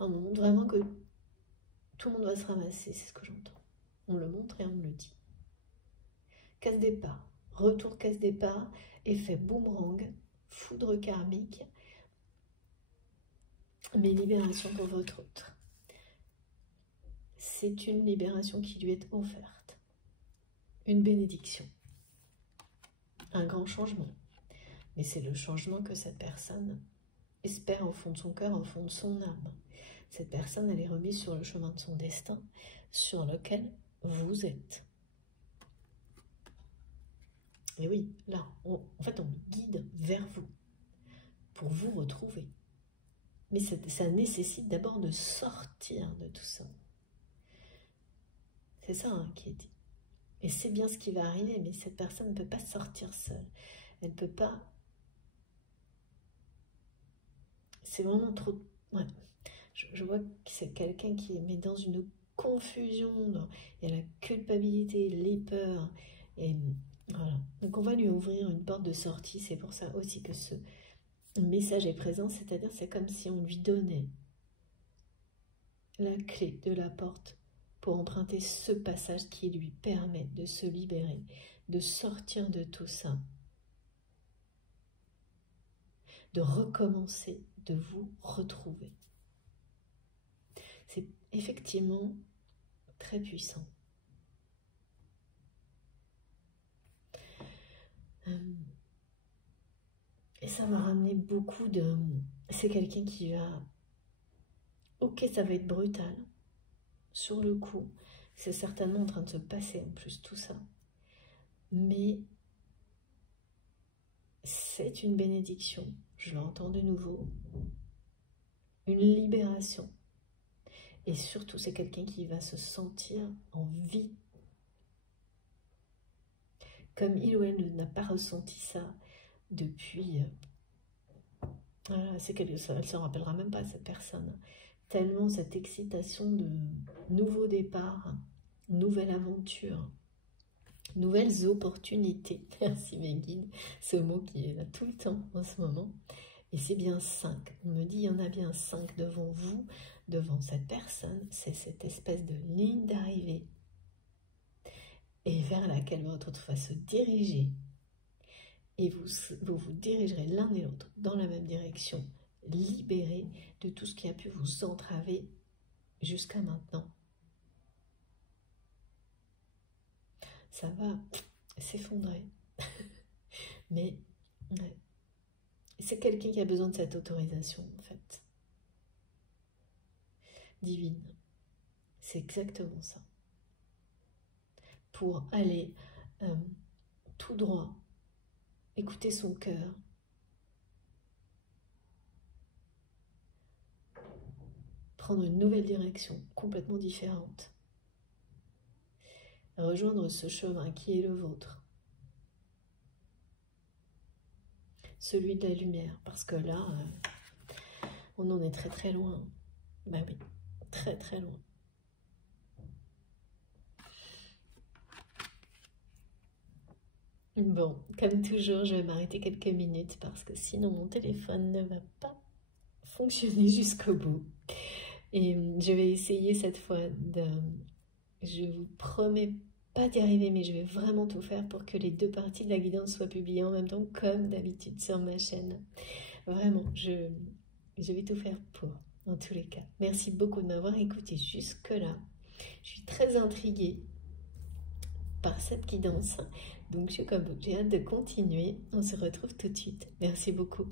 On montre vraiment que tout le monde va se ramasser, c'est ce que j'entends. On le montre et on le dit. Casse départ, retour casse départ, effet boomerang, foudre karmique, mais libération pour votre autre. C'est une libération qui lui est offerte. Une bénédiction. Un grand changement. Mais c'est le changement que cette personne espère au fond de son cœur, au fond de son âme. Cette personne, elle est remise sur le chemin de son destin, sur lequel vous êtes. Et oui, là, en fait, on guide vers vous, pour vous retrouver. Mais ça nécessite d'abord de sortir de tout ça. C'est ça qui est dit. Et c'est bien ce qui va arriver, mais cette personne ne peut pas sortir seule. Elle ne peut pas... C'est vraiment trop... Ouais. Je vois que c'est quelqu'un qui est mais dans une confusion. Il y a la culpabilité, les peurs. Et voilà. Donc on va lui ouvrir une porte de sortie. C'est pour ça aussi que ce message est présent. C'est-à-dire c'est comme si on lui donnait la clé de la porte pour emprunter ce passage qui lui permet de se libérer, de sortir de tout ça, de recommencer, de vous retrouver. C'est effectivement très puissant. Et ça va ramener beaucoup de... C'est quelqu'un qui va... Ok, ça va être brutal. Sur le coup, c'est certainement en train de se passer en plus tout ça. Mais c'est une bénédiction. Je l'entends de nouveau. Une libération. Et surtout, c'est quelqu'un qui va se sentir en vie. Comme il ou elle n'a pas ressenti ça depuis... elle ne se rappellera même pas, cette personne. Tellement cette excitation de nouveau départ, nouvelle aventure, nouvelles opportunités. Merci mes guides, ce mot qui est là tout le temps en ce moment. Et c'est bien 5. On me dit il y en a bien 5 devant vous, devant cette personne. C'est cette espèce de ligne d'arrivée et vers laquelle votre autre va se diriger. Et vous dirigerez l'un et l'autre dans la même direction, libérés de tout ce qui a pu vous entraver jusqu'à maintenant. ça va s'effondrer. Mais ouais. C'est quelqu'un qui a besoin de cette autorisation, en fait. Divine. C'est exactement ça. Pour aller tout droit, écouter son cœur, prendre une nouvelle direction complètement différente, rejoindre ce chemin qui est le vôtre, celui de la lumière, parce que là, on en est très très loin. Bah oui, très très loin. Bon, comme toujours, je vais m'arrêter quelques minutes parce que sinon mon téléphone ne va pas fonctionner jusqu'au bout. Et je vais essayer cette fois de... Je vous promets pas d'y arriver, mais je vais vraiment tout faire pour que les 2 parties de la guidance soient publiées en même temps, comme d'habitude sur ma chaîne. Vraiment, je vais tout faire pour, en tous les cas. Merci beaucoup de m'avoir écouté jusque-là. Je suis très intriguée par cette guidance. Donc, je suis comme vous, j'ai hâte de continuer. On se retrouve tout de suite. Merci beaucoup.